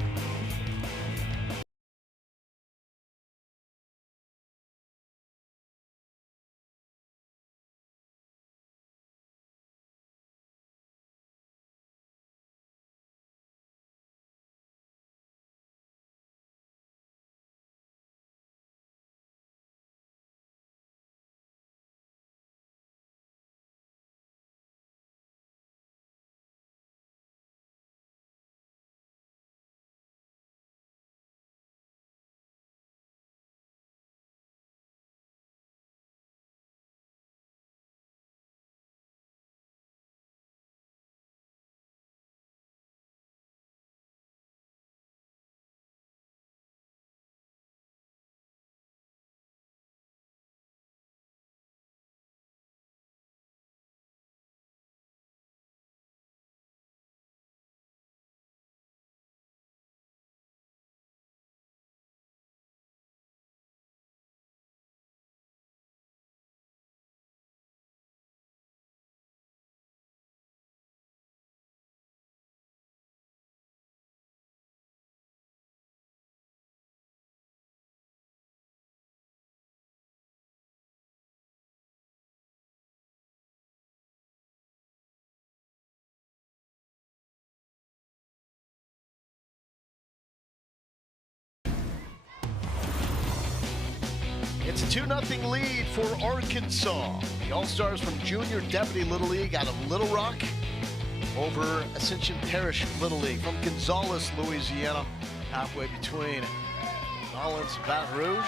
It's a 2-0 lead for Arkansas. The All-Stars from Junior Deputy Little League out of Little Rock over Ascension Parish Little League from Gonzales, Louisiana, halfway between Collins and Baton Rouge.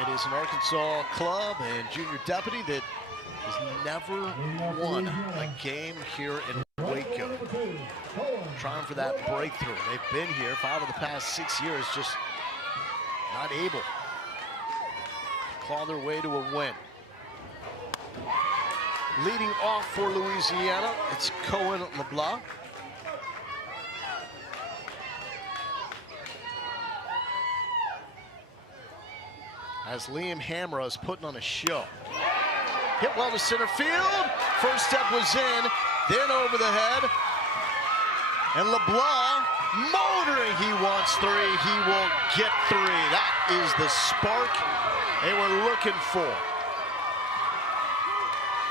It is an Arkansas club and Junior Deputy that has never won a game here in Waco. Trying for that breakthrough. They've been here 5 of the past 6 years, just not able to claw their way to a win. Leading off for Louisiana, it's Cohen LeBlanc. As Liam Hamra is putting on a show. Hit well to center field. First step was in, then over the head. And LeBlanc motoring, he wants 3, he will get 3. That is the spark they were looking for.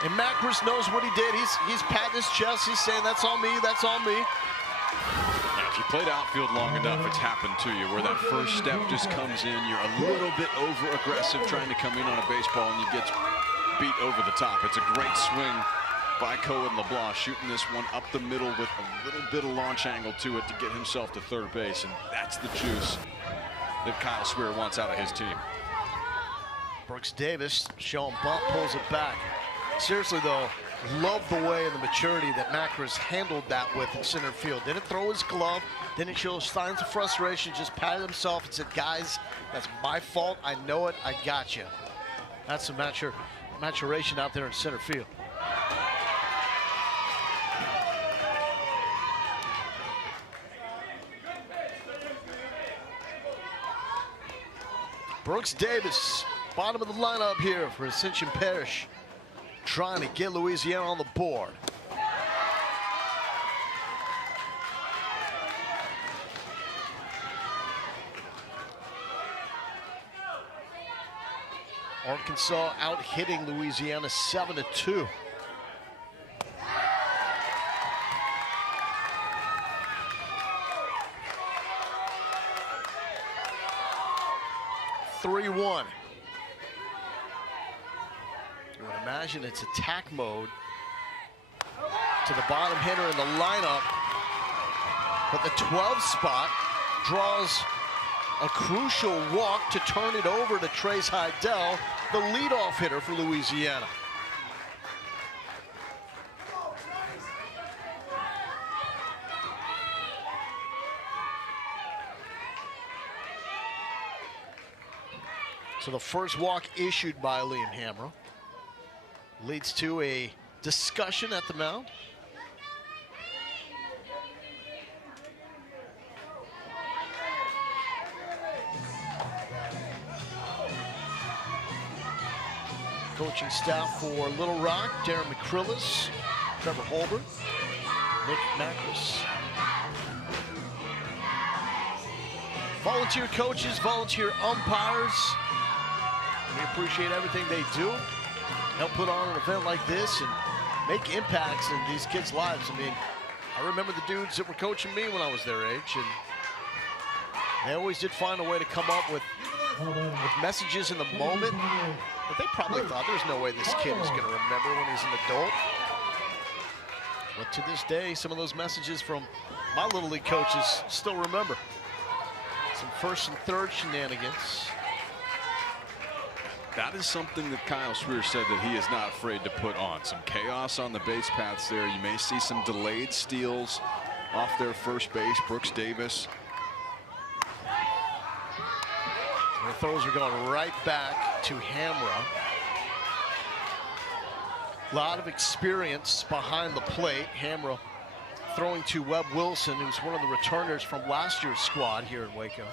And Macris knows what he did. He's patting his chest, he's saying, that's on me, that's on me. Yeah, if you played outfield long enough, it's happened to you, where that first step just comes in, you're a little bit over-aggressive trying to come in on a baseball, and you get beat over the top. It's a great swing by Cohen LeBlanc, shooting this one up the middle with a little bit of launch angle to it to get himself to third base, and that's the juice that Kyle Swear wants out of his team. Brooks Davis showing bump, pulls it back. Seriously though, love the way and the maturity that Macris handled that with in center field. Didn't throw his glove, didn't show signs of frustration, just patted himself and said, guys, that's my fault, I know it, I got you. That's some maturation out there in center field. Brooks Davis, bottom of the lineup here for Ascension Parish, trying to get Louisiana on the board. Arkansas out hitting Louisiana 7-2. (3-1). You would imagine it's attack mode to the bottom hitter in the lineup, but the 12 spot draws a crucial walk to turn it over to Trace Heidel, the leadoff hitter for Louisiana. So the first walk issued by Liam Hamra leads to a discussion at the mound. Coaching staff for Little Rock, Darren McCrillis, Trevor Holbert, Nick Macris. Volunteer coaches, volunteer umpires. We appreciate everything they do. Help put on an event like this and make impacts in these kids' lives. I mean, I remember the dudes that were coaching me when I was their age, and they always did find a way to come up with messages in the moment, but they probably thought there's no way this kid is going to remember when he's an adult. But to this day, some of those messages from my Little League coaches still remember. Some first and third shenanigans. That is something that Kyle Swear said that he is not afraid to put on. Some chaos on the base paths there. You may see some delayed steals off their first base. Brooks Davis. The throws are going right back to Hamra. A lot of experience behind the plate. Hamra throwing to Webb Wilson, who's one of the returners from last year's squad here in Waco.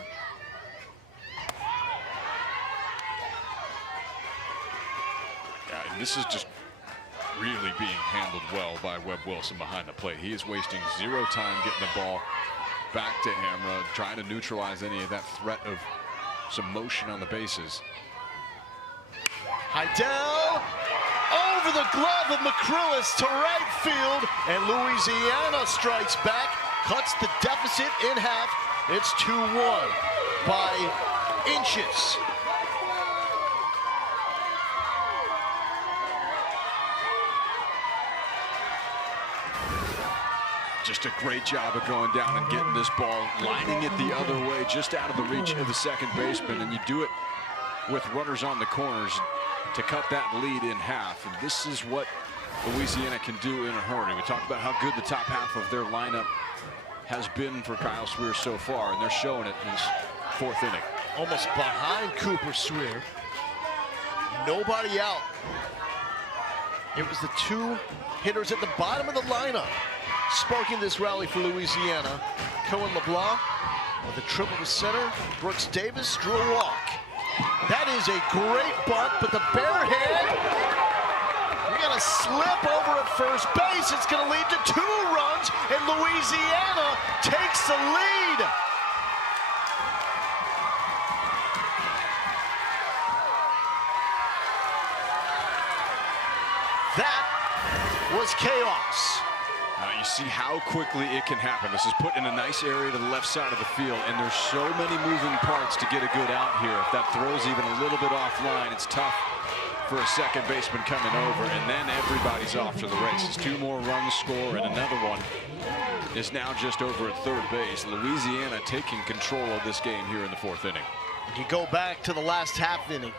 Yeah, and this is just really being handled well by Webb Wilson behind the plate. He is wasting zero time getting the ball back to Hamra, trying to neutralize any of that threat of some motion on the bases. Heidel over the glove of McCrillis to right field, and Louisiana strikes back, cuts the deficit in half. It's 2-1 by inches. Just a great job of going down and getting this ball, lining it the other way, just out of the reach of the second baseman. And you do it with runners on the corners to cut that lead in half. And this is what Louisiana can do in a hurry. We talked about how good the top half of their lineup has been for Kyle Swear so far, and they're showing it in this fourth inning. Almost behind Cooper Swear. Nobody out. It was the two hitters at the bottom of the lineup sparking this rally for Louisiana. Cohen LeBlanc with a triple to center. Brooks Davis drew a walk. That is a great bunt, but the bare hand, you're gonna slip over at first base. It's gonna lead to 2 runs, and Louisiana takes the lead. That was chaos. You see how quickly it can happen. This is put in a nice area to the left side of the field, and there's so many moving parts to get a good out here. If that throws even a little bit offline, it's tough for a second baseman coming over, and then everybody's off to the races. 2 more runs score, and another one is now just over at third base. Louisiana taking control of this game here in the fourth inning. You go back to the last half inning.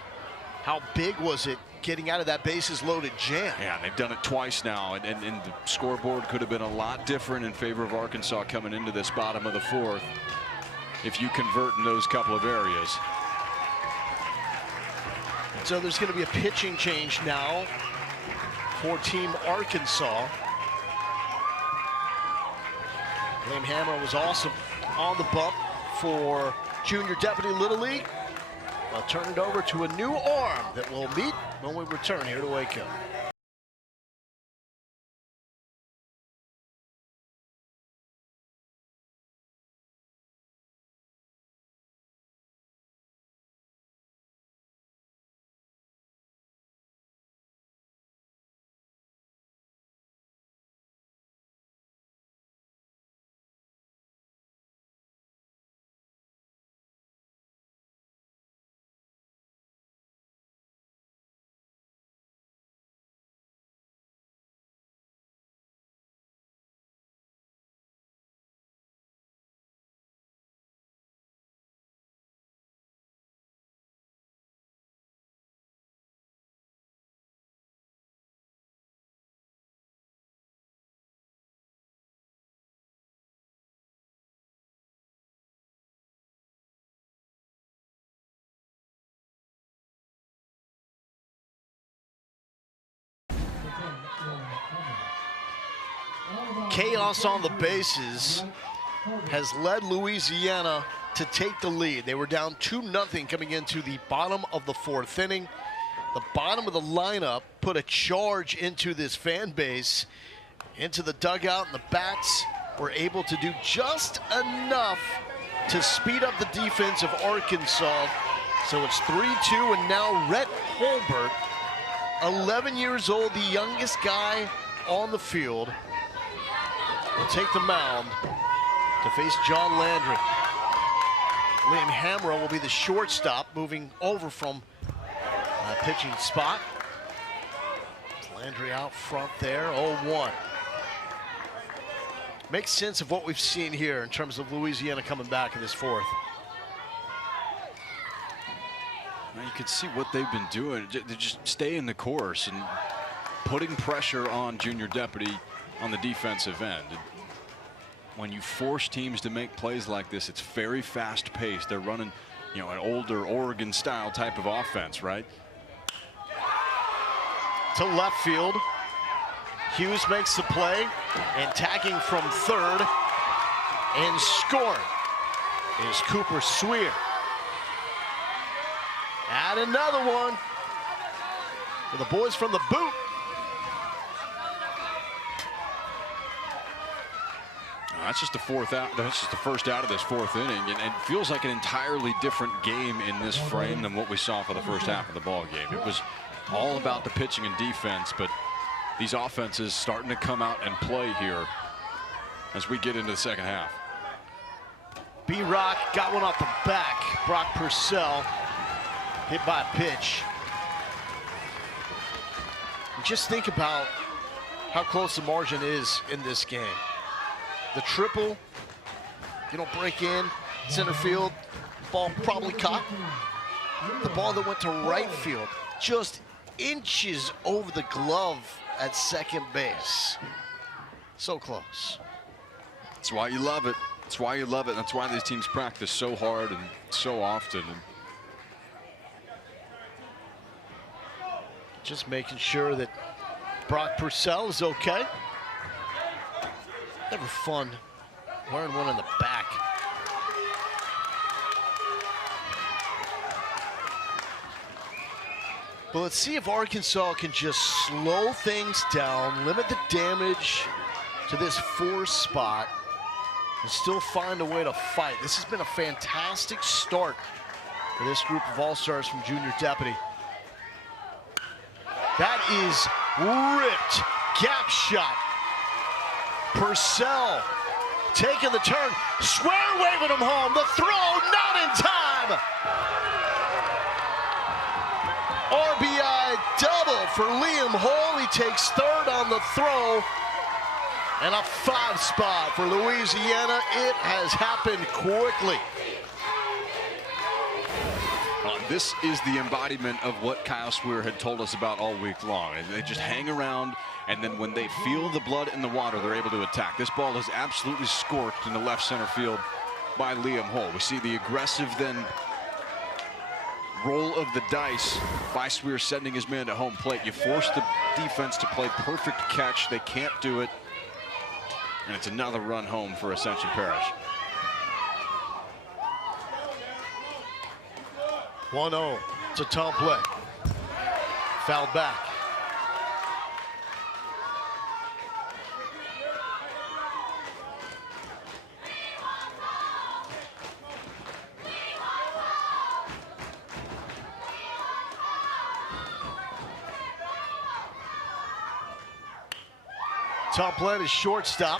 How big was it getting out of that bases loaded jam? Yeah, they've done it twice now, and the scoreboard could have been a lot different in favor of Arkansas coming into this bottom of the fourth if you convert in those couple of areas. So there's going to be a pitching change now for Team Arkansas. Liam Hammer was also on the bump for Junior Deputy Little League. I'll turn it over to a new arm that we'll meet when we return here to Waco. Chaos on the bases has led Louisiana to take the lead. They were down 2-0 coming into the bottom of the fourth inning. The bottom of the lineup put a charge into this fan base, into the dugout, and the bats were able to do just enough to speed up the defense of Arkansas. So it's 3-2, and now Rhett Holbert, 11 years old, the youngest guy on the field, will take the mound to face John Landry. Liam Hamra will be the shortstop, moving over from pitching spot. Landry out front there, 0-1. Makes sense of what we've seen here in terms of Louisiana coming back in this fourth. Well, you can see what they've been doing. They just stay in the course and putting pressure on Junior Deputy on the defensive end. When you force teams to make plays like this, it's very fast paced. They're running, you know, an older Oregon style type of offense, right? To left field. Hughes makes the play, and tagging from third and scoring is Cooper Swear. Add another one for the boys from the boot. That's just the fourth out. That's just the first out of this fourth inning, and it feels like an entirely different game in this frame than what we saw for the first half of the ball game. It was all about the pitching and defense, but these offenses starting to come out and play here as we get into the second half. B-Rock got one off the back. Brock Purcell hit by a pitch. And just think about how close the margin is in this game. the triple. You don't break in, center field, ball probably caught. The ball that went to right field, just inches over the glove at second base. So close. That's why you love it. That's why you love it. That's why these teams practice so hard and so often. Just making sure that Brock Purcell is okay. Never fun wearing one in the back. But let's see if Arkansas can just slow things down, limit the damage to this 4 spot, and still find a way to fight. This has been a fantastic start for this group of All-Stars from Junior Deputy. That is ripped. Gap shot. Purcell taking the turn. Swear waving him home. The throw not in time. RBI double for Liam Hall. He takes third on the throw. And a 5 spot for Louisiana. It has happened quickly. This is the embodiment of what Kyle Swear had told us about all week long. They just hang around, and then when they feel the blood in the water, they're able to attack. This ball is absolutely scorched in the left center field by Liam Hall. We see the aggressive then roll of the dice by Swear sending his man to home plate. You force the defense to play perfect catch. They can't do it. And it's another run home for Ascension Parish. 1-0 to Tom play. Fouled back. Tom Platt is shortstop.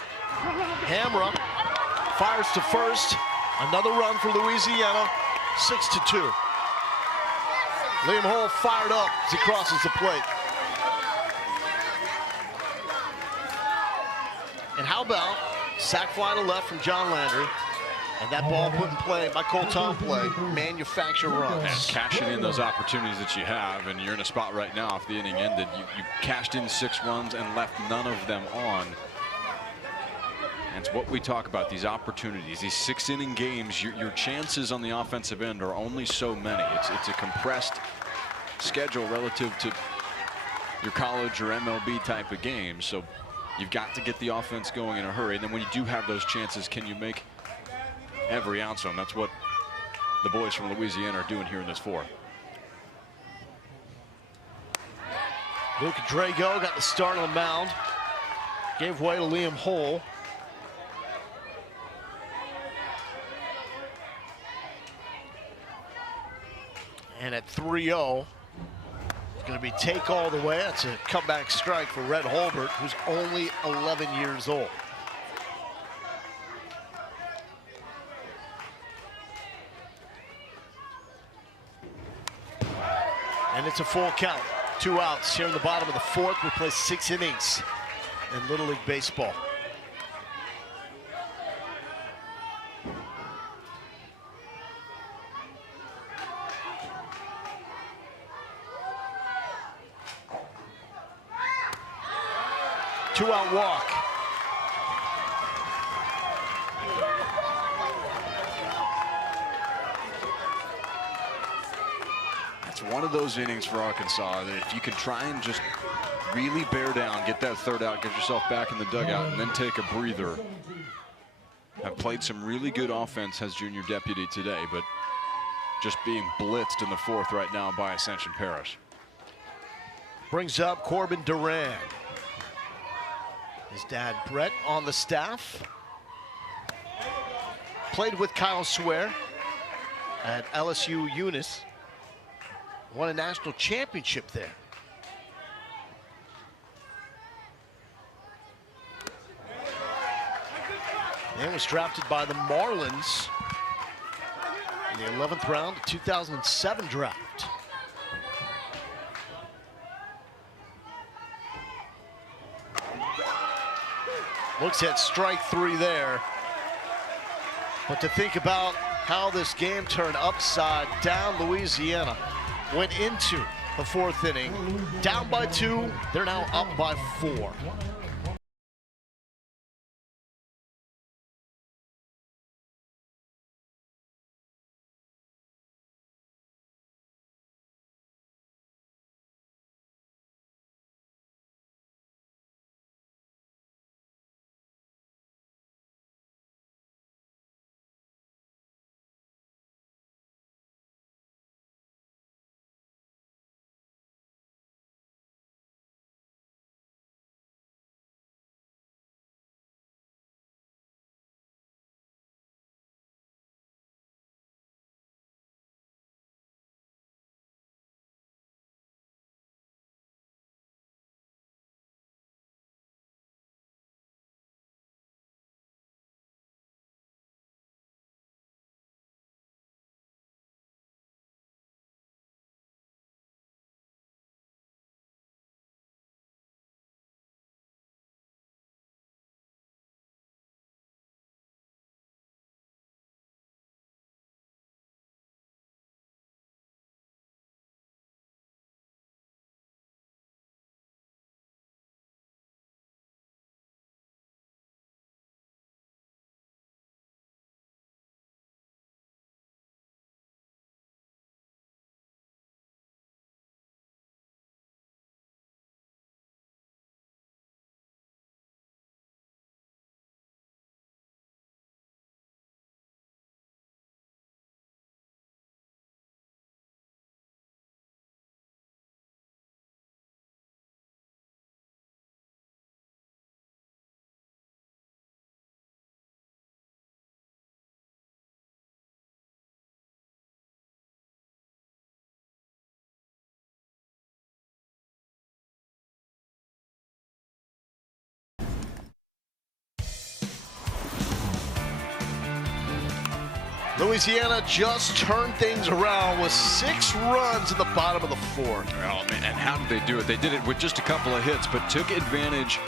Hamra fires to first. Another run for Louisiana. 6-2. Liam Hall fired up as he crosses the plate. And how about sac fly to left from John Landry, and that ball put in play by Cole Tomplay, manufacture runs. And cashing in those opportunities that you have, and you're in a spot right now, if the inning ended, you cashed in 6 runs and left none of them on. And it's what we talk about, these opportunities, these 6-inning games. Your chances on the offensive end are only so many. It's a compressed schedule relative to your college or MLB type of games. So you've got to get the offense going in a hurry. And then when you do have those chances, can you make every ounce of them? That's what the boys from Louisiana are doing here in this 4. Luke Drago got the start on the mound. Gave way to Liam Hall. And at 3-0, it's going to be take all the way. That's a comeback strike for Red Holbert, who's only 11 years old. And it's a full count. 2 outs here in the bottom of the 4th. We play 6 innings in Little League Baseball. Two-out walk. It's one of those innings for Arkansas that if you can try and just really bear down, get that 3rd out, get yourself back in the dugout, and then take a breather. Have played some really good offense as Junior Deputy today, but just being blitzed in the 4th right now by Ascension Parish. Brings up Corbin Duran. His dad, Brett, on the staff. Played with Kyle Swear at LSU Eunice. Won a national championship there. And was drafted by the Marlins in the 11th round, 2007 draft. Looks at strike 3 there. But to think about how this game turned upside down, Louisiana went into the 4th inning down by 2. They're now up by 4. Louisiana just turned things around with 6 runs in the bottom of the 4th. Oh, man, and how did they do it? They did it with just a couple of hits, but took advantage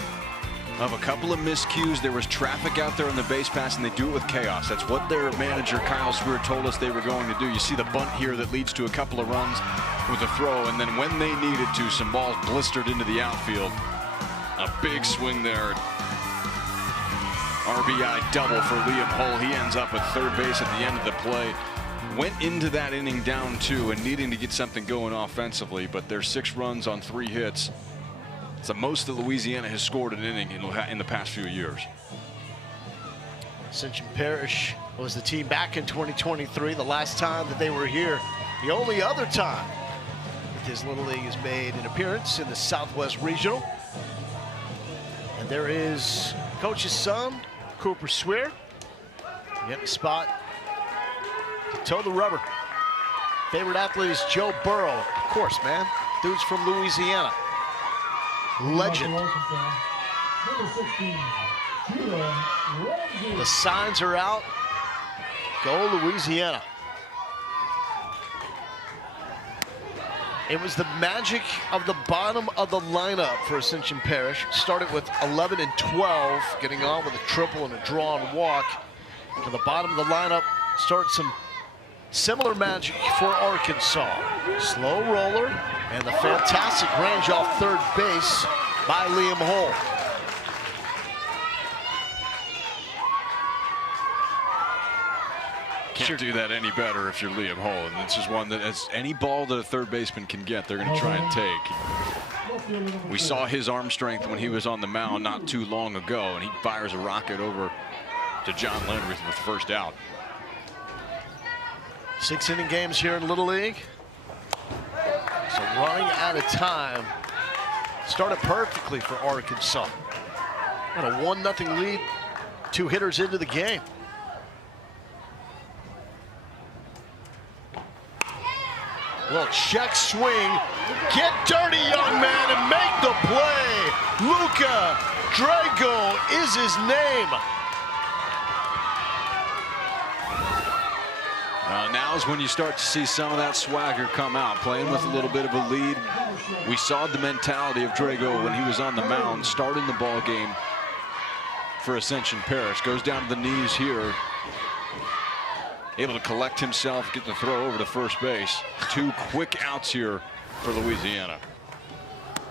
of a couple of miscues. There was traffic out there on the base pass, and they do it with chaos. That's what their manager, Kyle Swear, told us they were going to do. You see the bunt here that leads to a couple of runs with a throw, and then when they needed to, some balls blistered into the outfield. A big swing there. RBI double for Liam Hull. He ends up at third base at the end of the play. Went into that inning down 2 and needing to get something going offensively, but there's 6 runs on 3 hits. It's the most that Louisiana has scored an inning in the past few years. Ascension Parish was the team back in 2023, the last time that they were here. The only other time that this Little League has made an appearance in the Southwest Regional. And there is coach's son, Cooper Swear, getting the spot to toe the rubber. Favorite athlete is Joe Burrow. Of course, man. Dude's from Louisiana. Legend. The signs are out. Go Louisiana. It was the magic of the bottom of the lineup for Ascension Parish. Started with 11 and 12, getting on with a triple and a drawn walk. To the bottom of the lineup, started some similar magic for Arkansas. Slow roller and the fantastic range off third base by Liam Hull. Can't do that any better if you're Liam Hull, and this is one that, as any ball that a third baseman can get, they're going to try and take. We saw his arm strength when he was on the mound not too long ago, and he fires a rocket over to John Landry with the first out. 6-inning games here in Little League. So running out of time. Started perfectly for Arkansas. Got a 1-0 lead, 2 hitters into the game. Little check swing. Get dirty, young man, and make the play. Luca Drago is his name. Now's when you start to see some of that swagger come out, playing with a little bit of a lead. We saw the mentality of Drago when he was on the mound, starting the ball game. for Ascension Parish. Goes down to the knees here. Able to collect himself, get the throw over to first base. 2 quick outs here for Louisiana.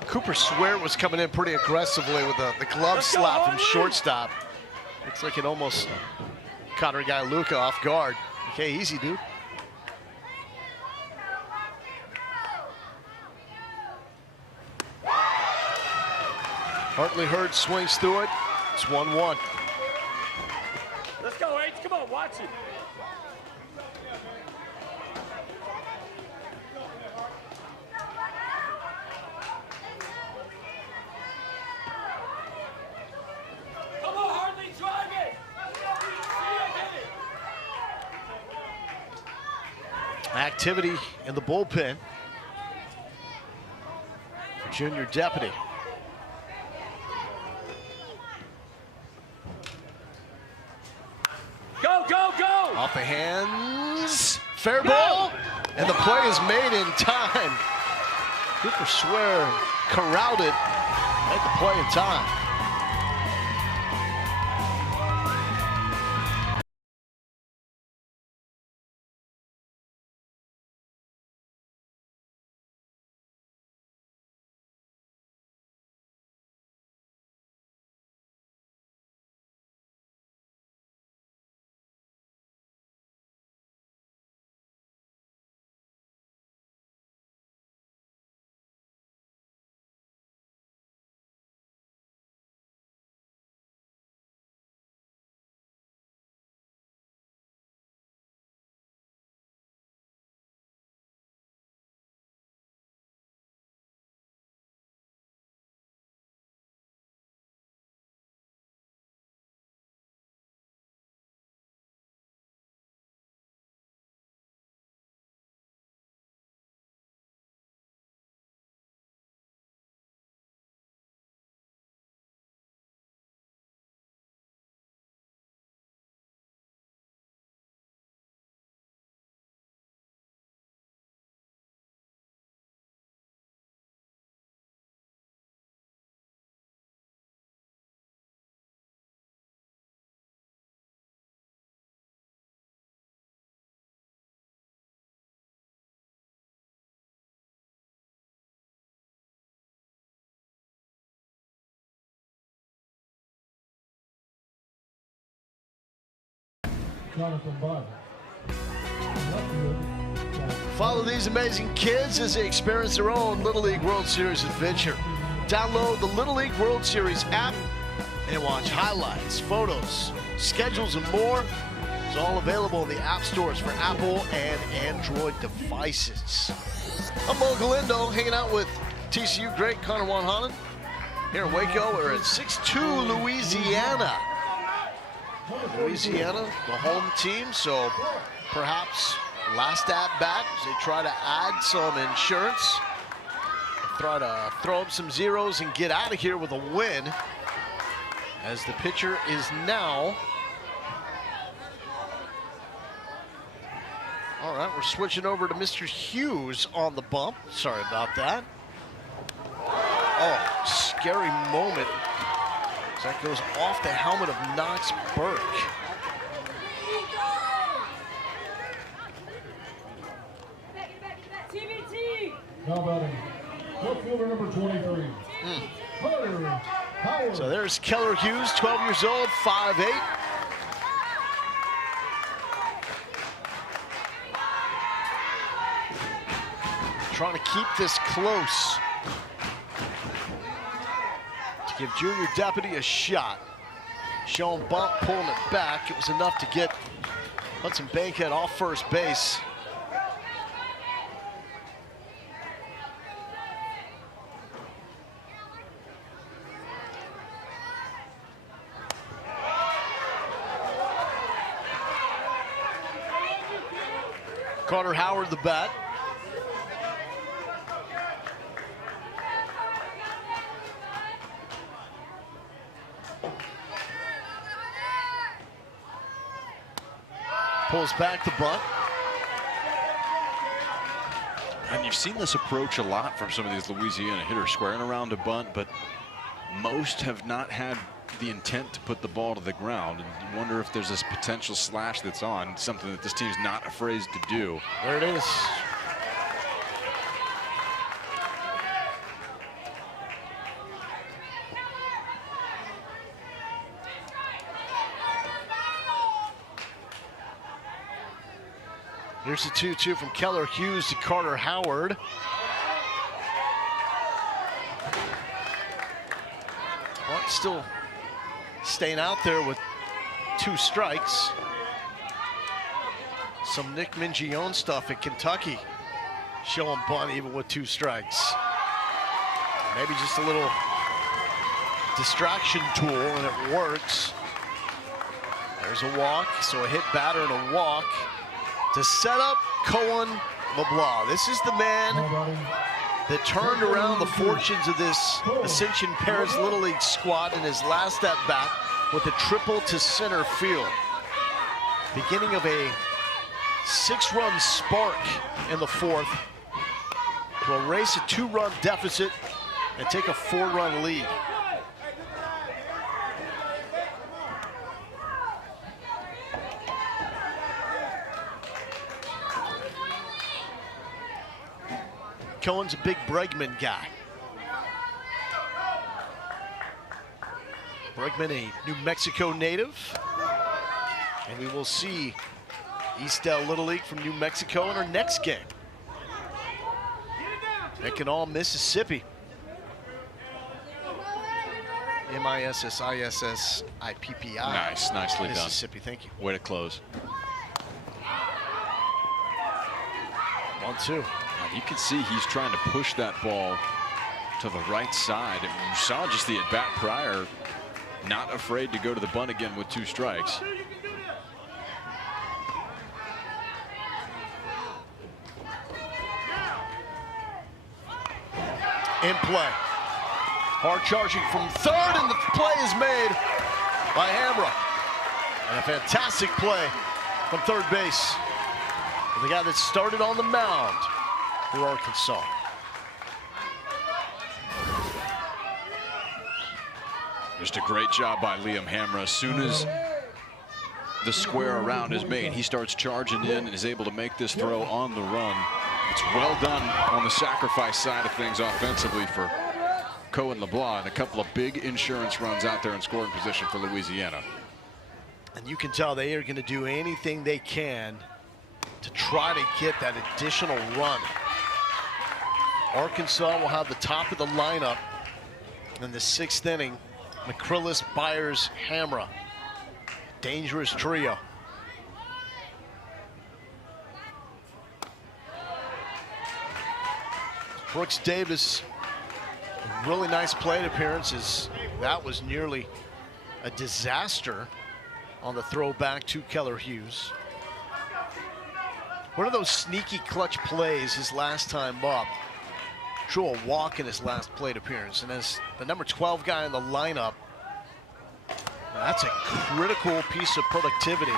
Cooper Swear was coming in pretty aggressively with the glove slap from shortstop. Looks like it almost caught our guy Luca off guard. Okay, easy, dude. Hartley Hurd swings through it. It's 1-1. Let's go, H. Come on, watch it. Come on, Hartley, drive it. Activity in the bullpen for junior deputy. Go, go, go. Off the hands, fair ball, and the play is made in time. Cooper Swear corralled it, made the play in time. Jonathan Bud. Follow these amazing kids as they experience their own Little League World Series adventure. Download the Little League World Series app and watch highlights, photos, schedules, and more. It's all available in the app stores for Apple and Android devices. I'm Mo Galindo, hanging out with TCU great Connor Wanhanen here in Waco. We're at 6-2 Louisiana. Louisiana, the home team, so perhaps last at bat as they try to add some insurance, try to throw up some zeros and get out of here with a win, as the pitcher is now. All right, we're switching over to Mr. Hughes on the bump. Sorry about that. Oh, scary moment. That goes off the helmet of Knox Burke. Now batting, outfielder number 23. Carter Howard. So there's Keller Hughes, 12 years old, 5'8". Trying to keep this close. Give junior deputy a shot. Showing bump, pulling it back. It was enough to get Hudson Bankhead off first base. Carter Howard the bat. Pulls back the bunt. And you've seen this approach a lot from some of these Louisiana hitters, squaring around a bunt, but most have not had the intent to put the ball to the ground, and you wonder if there's this potential slash that's on, something that this team's not afraid to do. There it is. Here's the 2-2 from Keller Hughes to Carter Howard. But still staying out there with 2 strikes. Some Nick Mingione stuff at Kentucky. Showing bunt even with 2 strikes. Maybe just a little distraction tool and it works. There's a walk, so a hit batter and a walk to set up Cohen LeBlanc. This is the man that turned around the fortunes of this Ascension Paris Little League squad in his last at bat with a triple to center field. Beginning of a 6-run spark in the 4th to erase a 2-run deficit and take a 4-run lead. Cohen's a big Bregman guy. Bregman, a New Mexico native. And we will see Eastdale Little League from New Mexico in our next game. Mackinac, Mississippi. M-I-S-S-I-S-S-I-P-P-I. Nice, nicely done. Mississippi, thank you. Way to close. 1-2. You can see he's trying to push that ball to the right side. And you saw just the at-bat prior, not afraid to go to the bunt again with 2 strikes. In play. Hard charging from third, and the play is made by Hamra. And a fantastic play from third base. The guy that started on the mound for Arkansas. Just a great job by Liam Hamra. As soon as the square around is made, he starts charging in and is able to make this throw on the run. It's well done on the sacrifice side of things offensively for Cohen LeBlanc, and a couple of big insurance runs out there in scoring position for Louisiana. And you can tell they are going to do anything they can to try to get that additional run. Arkansas will have the top of the lineup in the 6th inning. McCrillis, Byers, Hamra. Dangerous trio. Brooks Davis, a really nice plate appearances. That was nearly a disaster on the throwback to Keller Hughes. One of those sneaky clutch plays his last time up. Drew a walk in his last plate appearance, and as the number 12 guy in the lineup, that's a critical piece of productivity.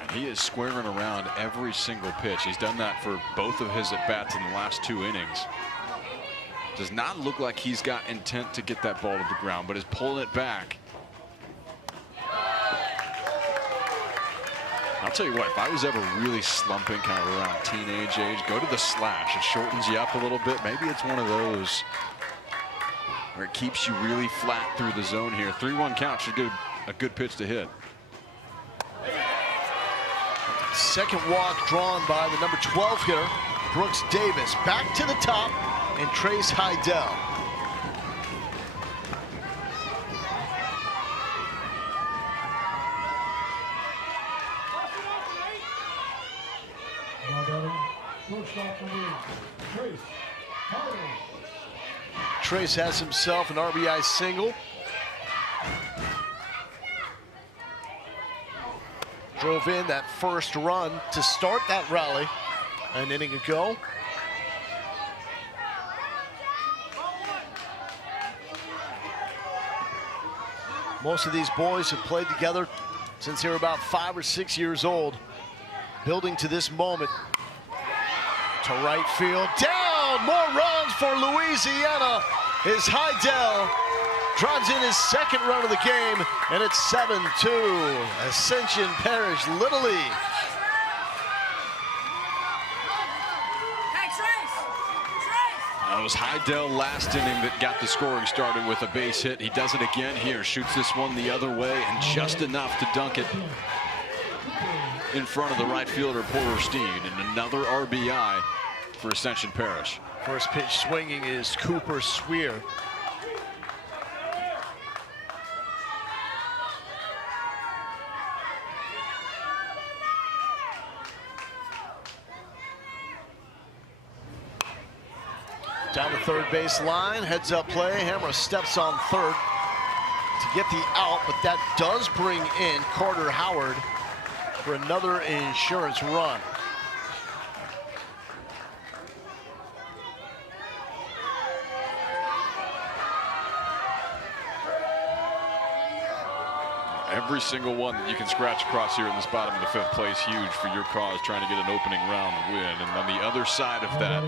And he is squaring around every single pitch. He's done that for both of his at-bats in the last 2 innings. Does not look like he's got intent to get that ball to the ground, but is pulling it back. I'll tell you what, if I was ever really slumping kind of around teenage age, go to the slash. It shortens you up a little bit. Maybe it's one of those where it keeps you really flat through the zone here. 3-1 count should get a good pitch to hit. Second walk drawn by the number 12 hitter, Brooks Davis. Back to the top, and Trace Heidel. Trace has himself an RBI single. Drove in that first run to start that rally an inning ago. Most of these boys have played together since they were about 5 or 6 years old. Building to this moment. To right field, down, more runs for Louisiana. is Heidel. Drives in his second run of the game, and it's 7-2. Ascension Parish Little League. It was Heidel last inning that got the scoring started with a base hit. He does it again here, shoots this one the other way, and just enough to dunk it in front of the right fielder, Porter Steed, and another RBI for Ascension Parish. First pitch swinging is Cooper Swear. Down the third base line, heads up play. Hammer steps on third to get the out, but that does bring in Carter Howard for another insurance run. Every single one that you can scratch across here in this bottom of the fifth plays huge for your cause, trying to get an opening round win. And on the other side of that,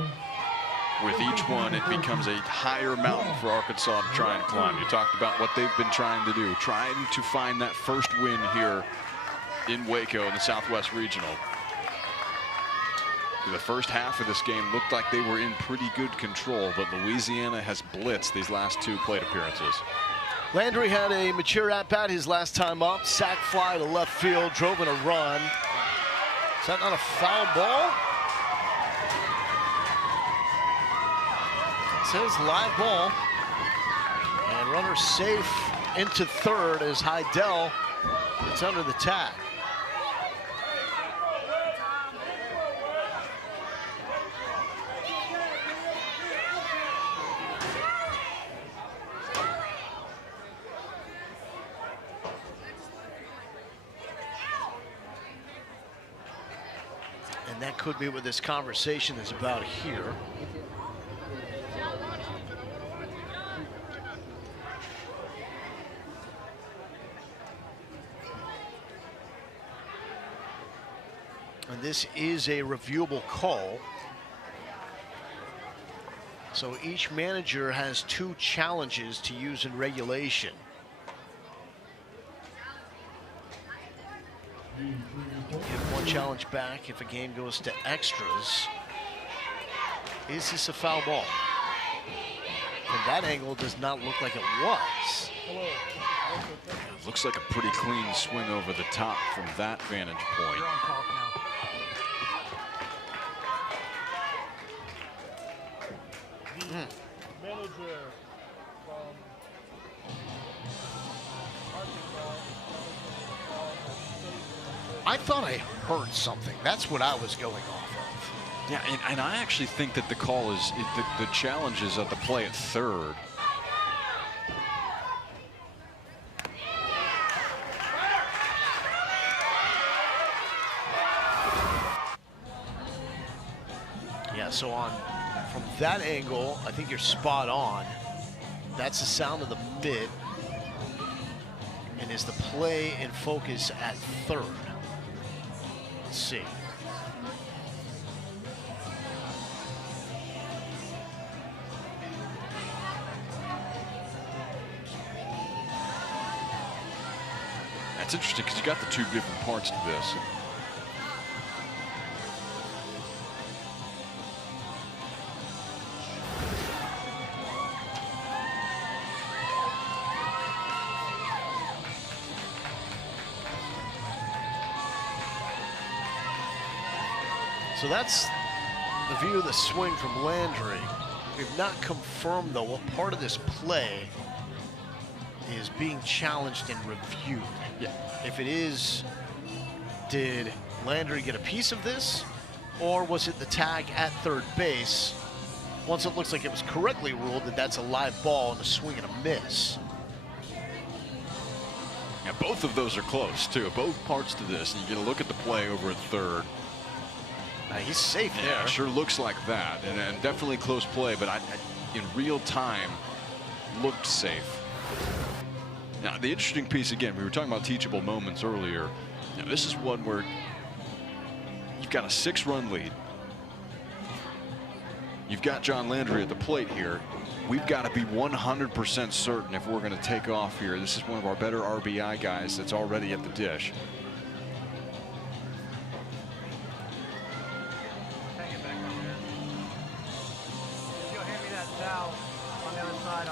with each one, it becomes a higher mountain for Arkansas to try and climb. You talked about what they've been trying to do, trying to find that first win here in Waco in the Southwest Regional. The first half of this game looked like they were in pretty good control, but Louisiana has blitzed these last two plate appearances. Landry had a mature at-bat his last time up. Sac fly to left field, drove in a run. Is that not a foul ball? It says live ball. And runner safe into third as Heidel gets under the tag. And that could be what this conversation is about here. And this is a reviewable call. So each manager has 2 challenges to use in regulation. Give 1 challenge back if a game goes to extras. Is this a foul ball? From that angle, it does not look like it was. It looks like a pretty clean swing over the top from that vantage point. Manager from I thought I heard something. That's what I was going off of. Yeah, and I actually think that the call is, the challenge is at the play at third. Yeah, so from that angle, I think you're spot on. That's the sound of the mitt. And is the play in focus at third? Let's see. That's interesting because you got the 2 different parts to this. So that's the view of the swing from Landry. We've not confirmed, though, what part of this play is being challenged and reviewed. Yeah. If it is, did Landry get a piece of this, or was it the tag at third base? Once it looks like it was correctly ruled that that's a live ball and a swing and a miss. Yeah, both of those are close, too. Both parts to this. And you get a look at the play over at third. He's safe there. Yeah, sure looks like that. And definitely close play, but in real time, looked safe. Now, the interesting piece, again, we were talking about teachable moments earlier. Now, this is one where you've got a 6-run lead. You've got John Landry at the plate here. We've got to be 100% certain if we're going to take off here. This is one of our better RBI guys that's already at the dish.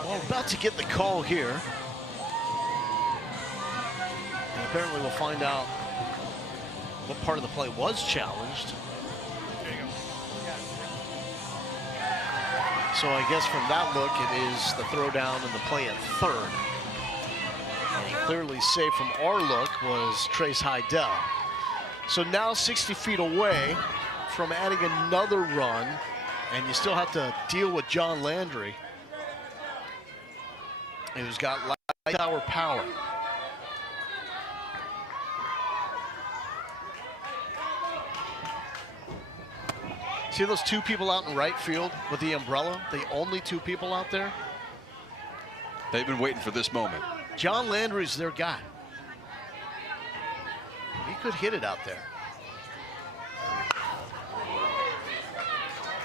Well, about to get the call here. And apparently we'll find out what part of the play was challenged. So I guess from that look, it is the throw down and the play at third. And clearly safe from our look was Trace Heidel. So now 60 feet away from adding another run, and you still have to deal with John Landry, who's got light hour power. See those two people out in right field with the umbrella? The only two people out there? They've been waiting for this moment. John Landry's their guy. He could hit it out there.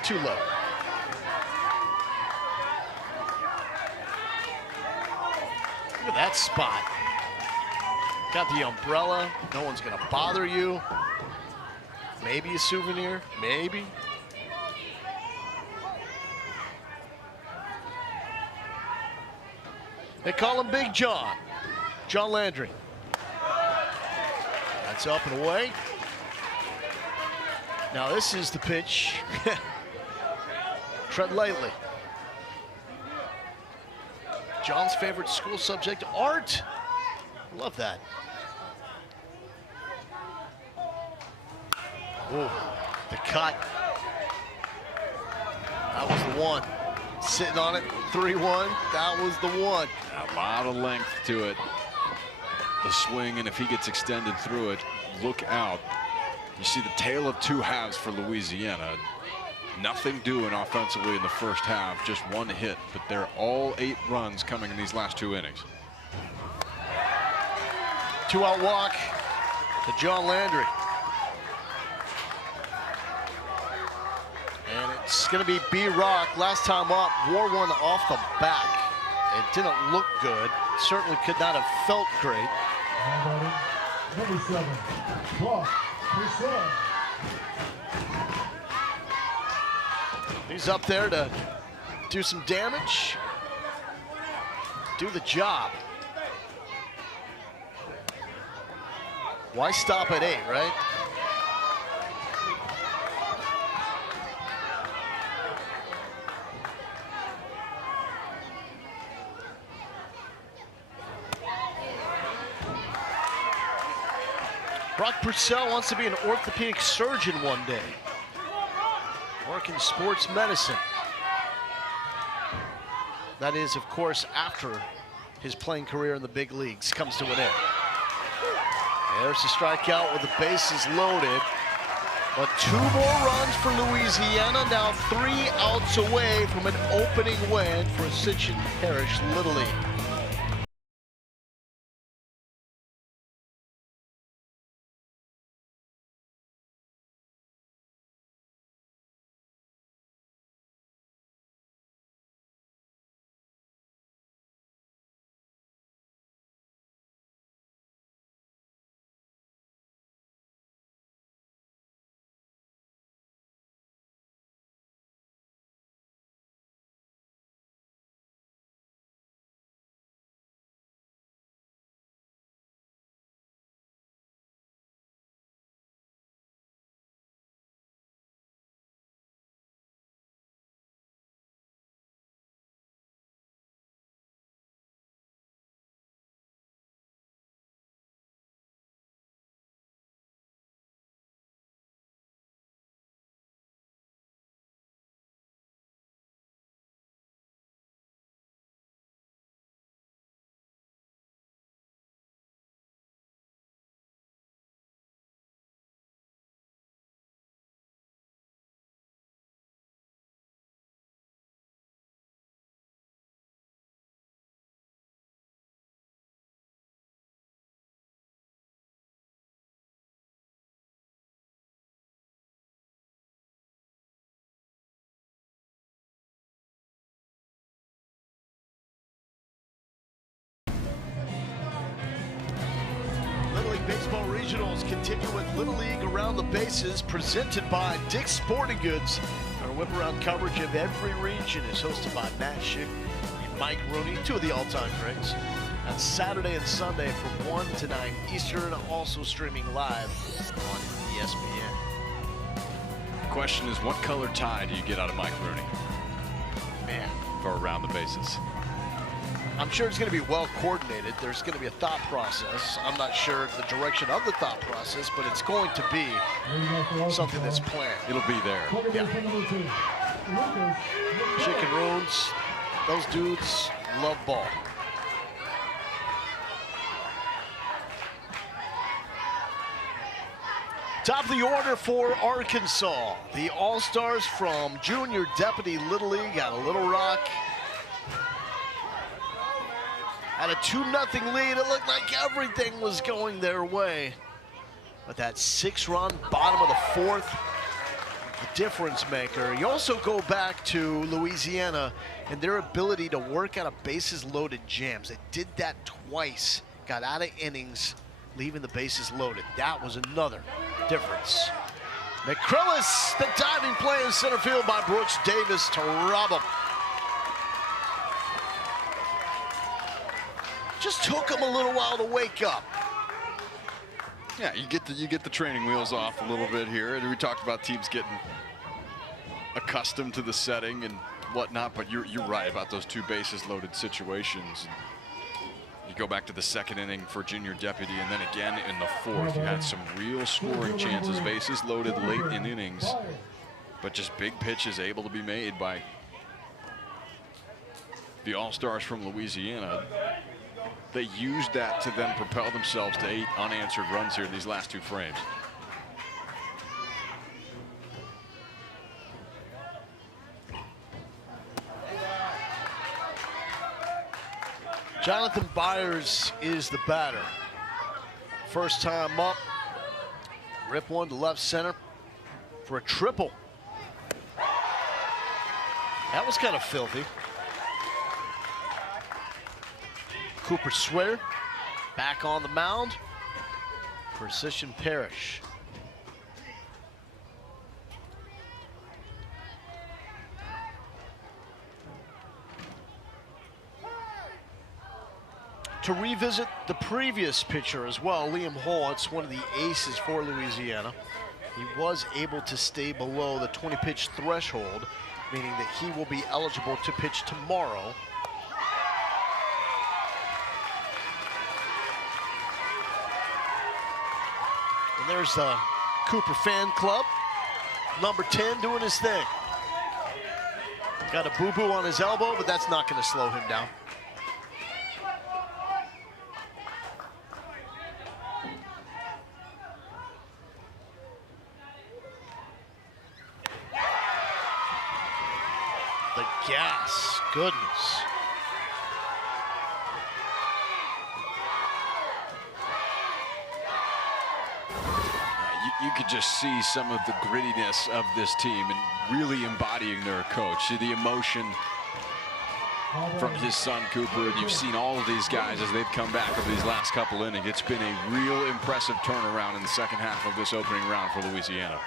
Too low. Look at that spot. Got the umbrella. No one's gonna bother you. Maybe a souvenir, maybe. They call him Big John. John Landry. That's up and away. Now this is the pitch. Tread lightly. John's favorite school subject, art. Love that. Oh, the cut. That was the one. Sitting on it, 3-1. That was the one. A lot of length to it. The swing, and if he gets extended through it, look out. You see the tale of two halves for Louisiana. Nothing doing offensively in the first half, just one hit, but they're all 8 runs coming in these last 2 innings. 2-out walk to John Landry. And it's going to be B-Rock. Last time up, wore one off the back. It didn't look good. Certainly could not have felt great. Number 7, Brock Purcell. He's up there to do some damage, do the job. Why stop at 8, right? Brock Purcell wants to be an orthopedic surgeon one day. Work in sports medicine. That is, of course, after his playing career in the big leagues comes to an end. There's a strikeout with the bases loaded. But 2 more runs for Louisiana, now 3 outs away from an opening win for Ascension Parish Little League. continue with Little League Around the Bases, presented by Dick's Sporting Goods. Our whip-around coverage of every region is hosted by Matt Schick and Mike Rooney, two of the all-time greats, on Saturday and Sunday from 1 to 9 Eastern, also streaming live on ESPN. The question is, what color tie do you get out of Mike Rooney? Man. For Around the Bases. I'm sure it's going to be well coordinated. There's going to be a thought process. I'm not sure the direction of the thought process, but it's going to be something that's planned. It'll be there. Yeah. Chicken Runes, those dudes love ball. Top of the order for Arkansas. The All-Stars from Junior Deputy Little League out of Little Rock. Had a 2-0 lead. It looked like everything was going their way. But that 6-run bottom of the fourth, the difference maker. You also go back to Louisiana and their ability to work out of bases loaded jams. They did that twice. Got out of innings, leaving the bases loaded. That was another difference. McCrillis, the diving play in center field by Brooks Davis to rob him. Just took him a little while to wake up. Yeah, you get the training wheels off a little bit here. And we talked about teams getting accustomed to the setting and whatnot, but you're right about those two bases loaded situations. You go back to the second inning for Junior Deputy, and then again in the fourth, you had some real scoring chances, bases loaded late in innings, but just big pitches able to be made by the All-Stars from Louisiana. They used that to then propel themselves to 8 unanswered runs here in these last 2 frames. Jonathan Byers is the batter. First time up, rip one to left center for a triple. That was kind of filthy. Cooper Swear back on the mound for Sishan Parrish. To revisit the previous pitcher as well, Liam Holtz, one of the aces for Louisiana. He was able to stay below the 20-pitch threshold, meaning that he will be eligible to pitch tomorrow. And there's the Cooper fan club. Number 10 doing his thing. Got a boo-boo on his elbow, but that's not going to slow him down. The gas, goodness. You could just see some of the grittiness of this team and really embodying their coach. See the emotion from his son Cooper, and you've seen all of these guys as they've come back over these last couple innings. It's been a real impressive turnaround in the second half of this opening round for Louisiana.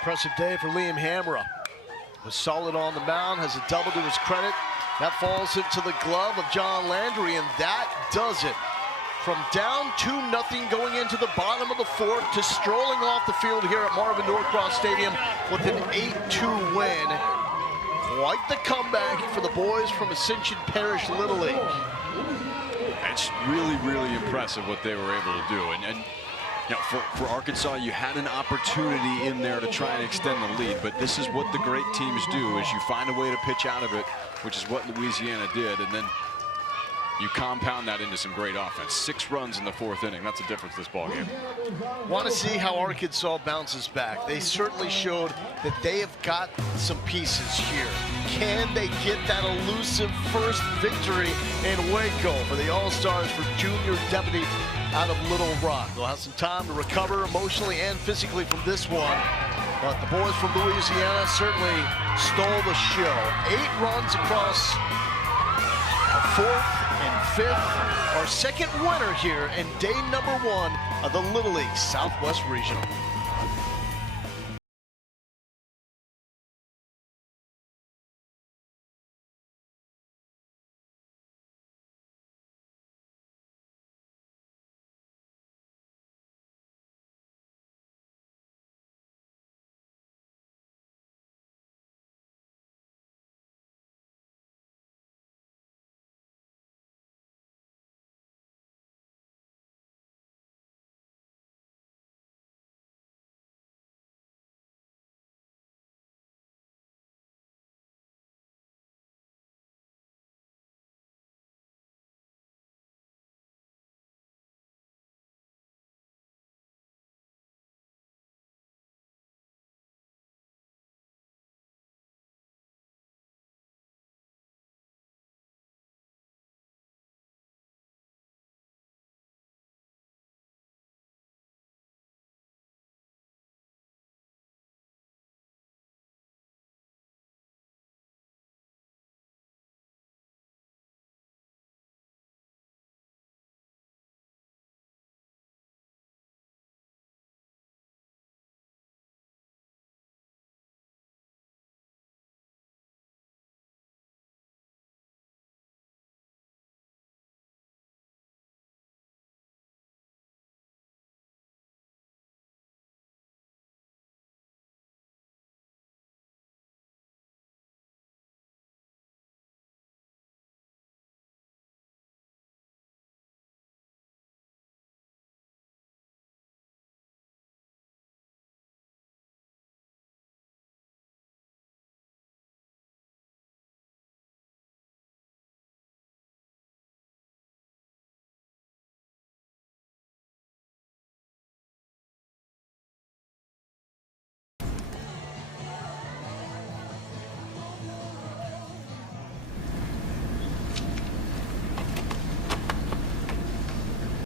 Impressive day for Liam Hamra. Was solid on the mound, has a double to his credit. That falls into the glove of John Landry, and that does it. From down 2-0 going into the bottom of the fourth to strolling off the field here at Marvin Norcross Stadium with an 8-2 win. Quite the comeback for the boys from Ascension Parish Little League. It's really, really impressive what they were able to do. And you know, for Arkansas, you had an opportunity in there to try and extend the lead, but this is what the great teams do, is you find a way to pitch out of it, which is what Louisiana did, and then you compound that into some great offense. 6 runs in the 4th inning. That's the difference this ballgame. Want to see how Arkansas bounces back. They certainly showed that they have got some pieces here. Can they get that elusive first victory in Waco for the All-Stars for Junior Deputy out of Little Rock? They'll have some time to recover emotionally and physically from this one. But the boys from Louisiana certainly stole the show. 8 runs across the 4th and 5th, our second winner here in day number 1 of the Little League Southwest Regional.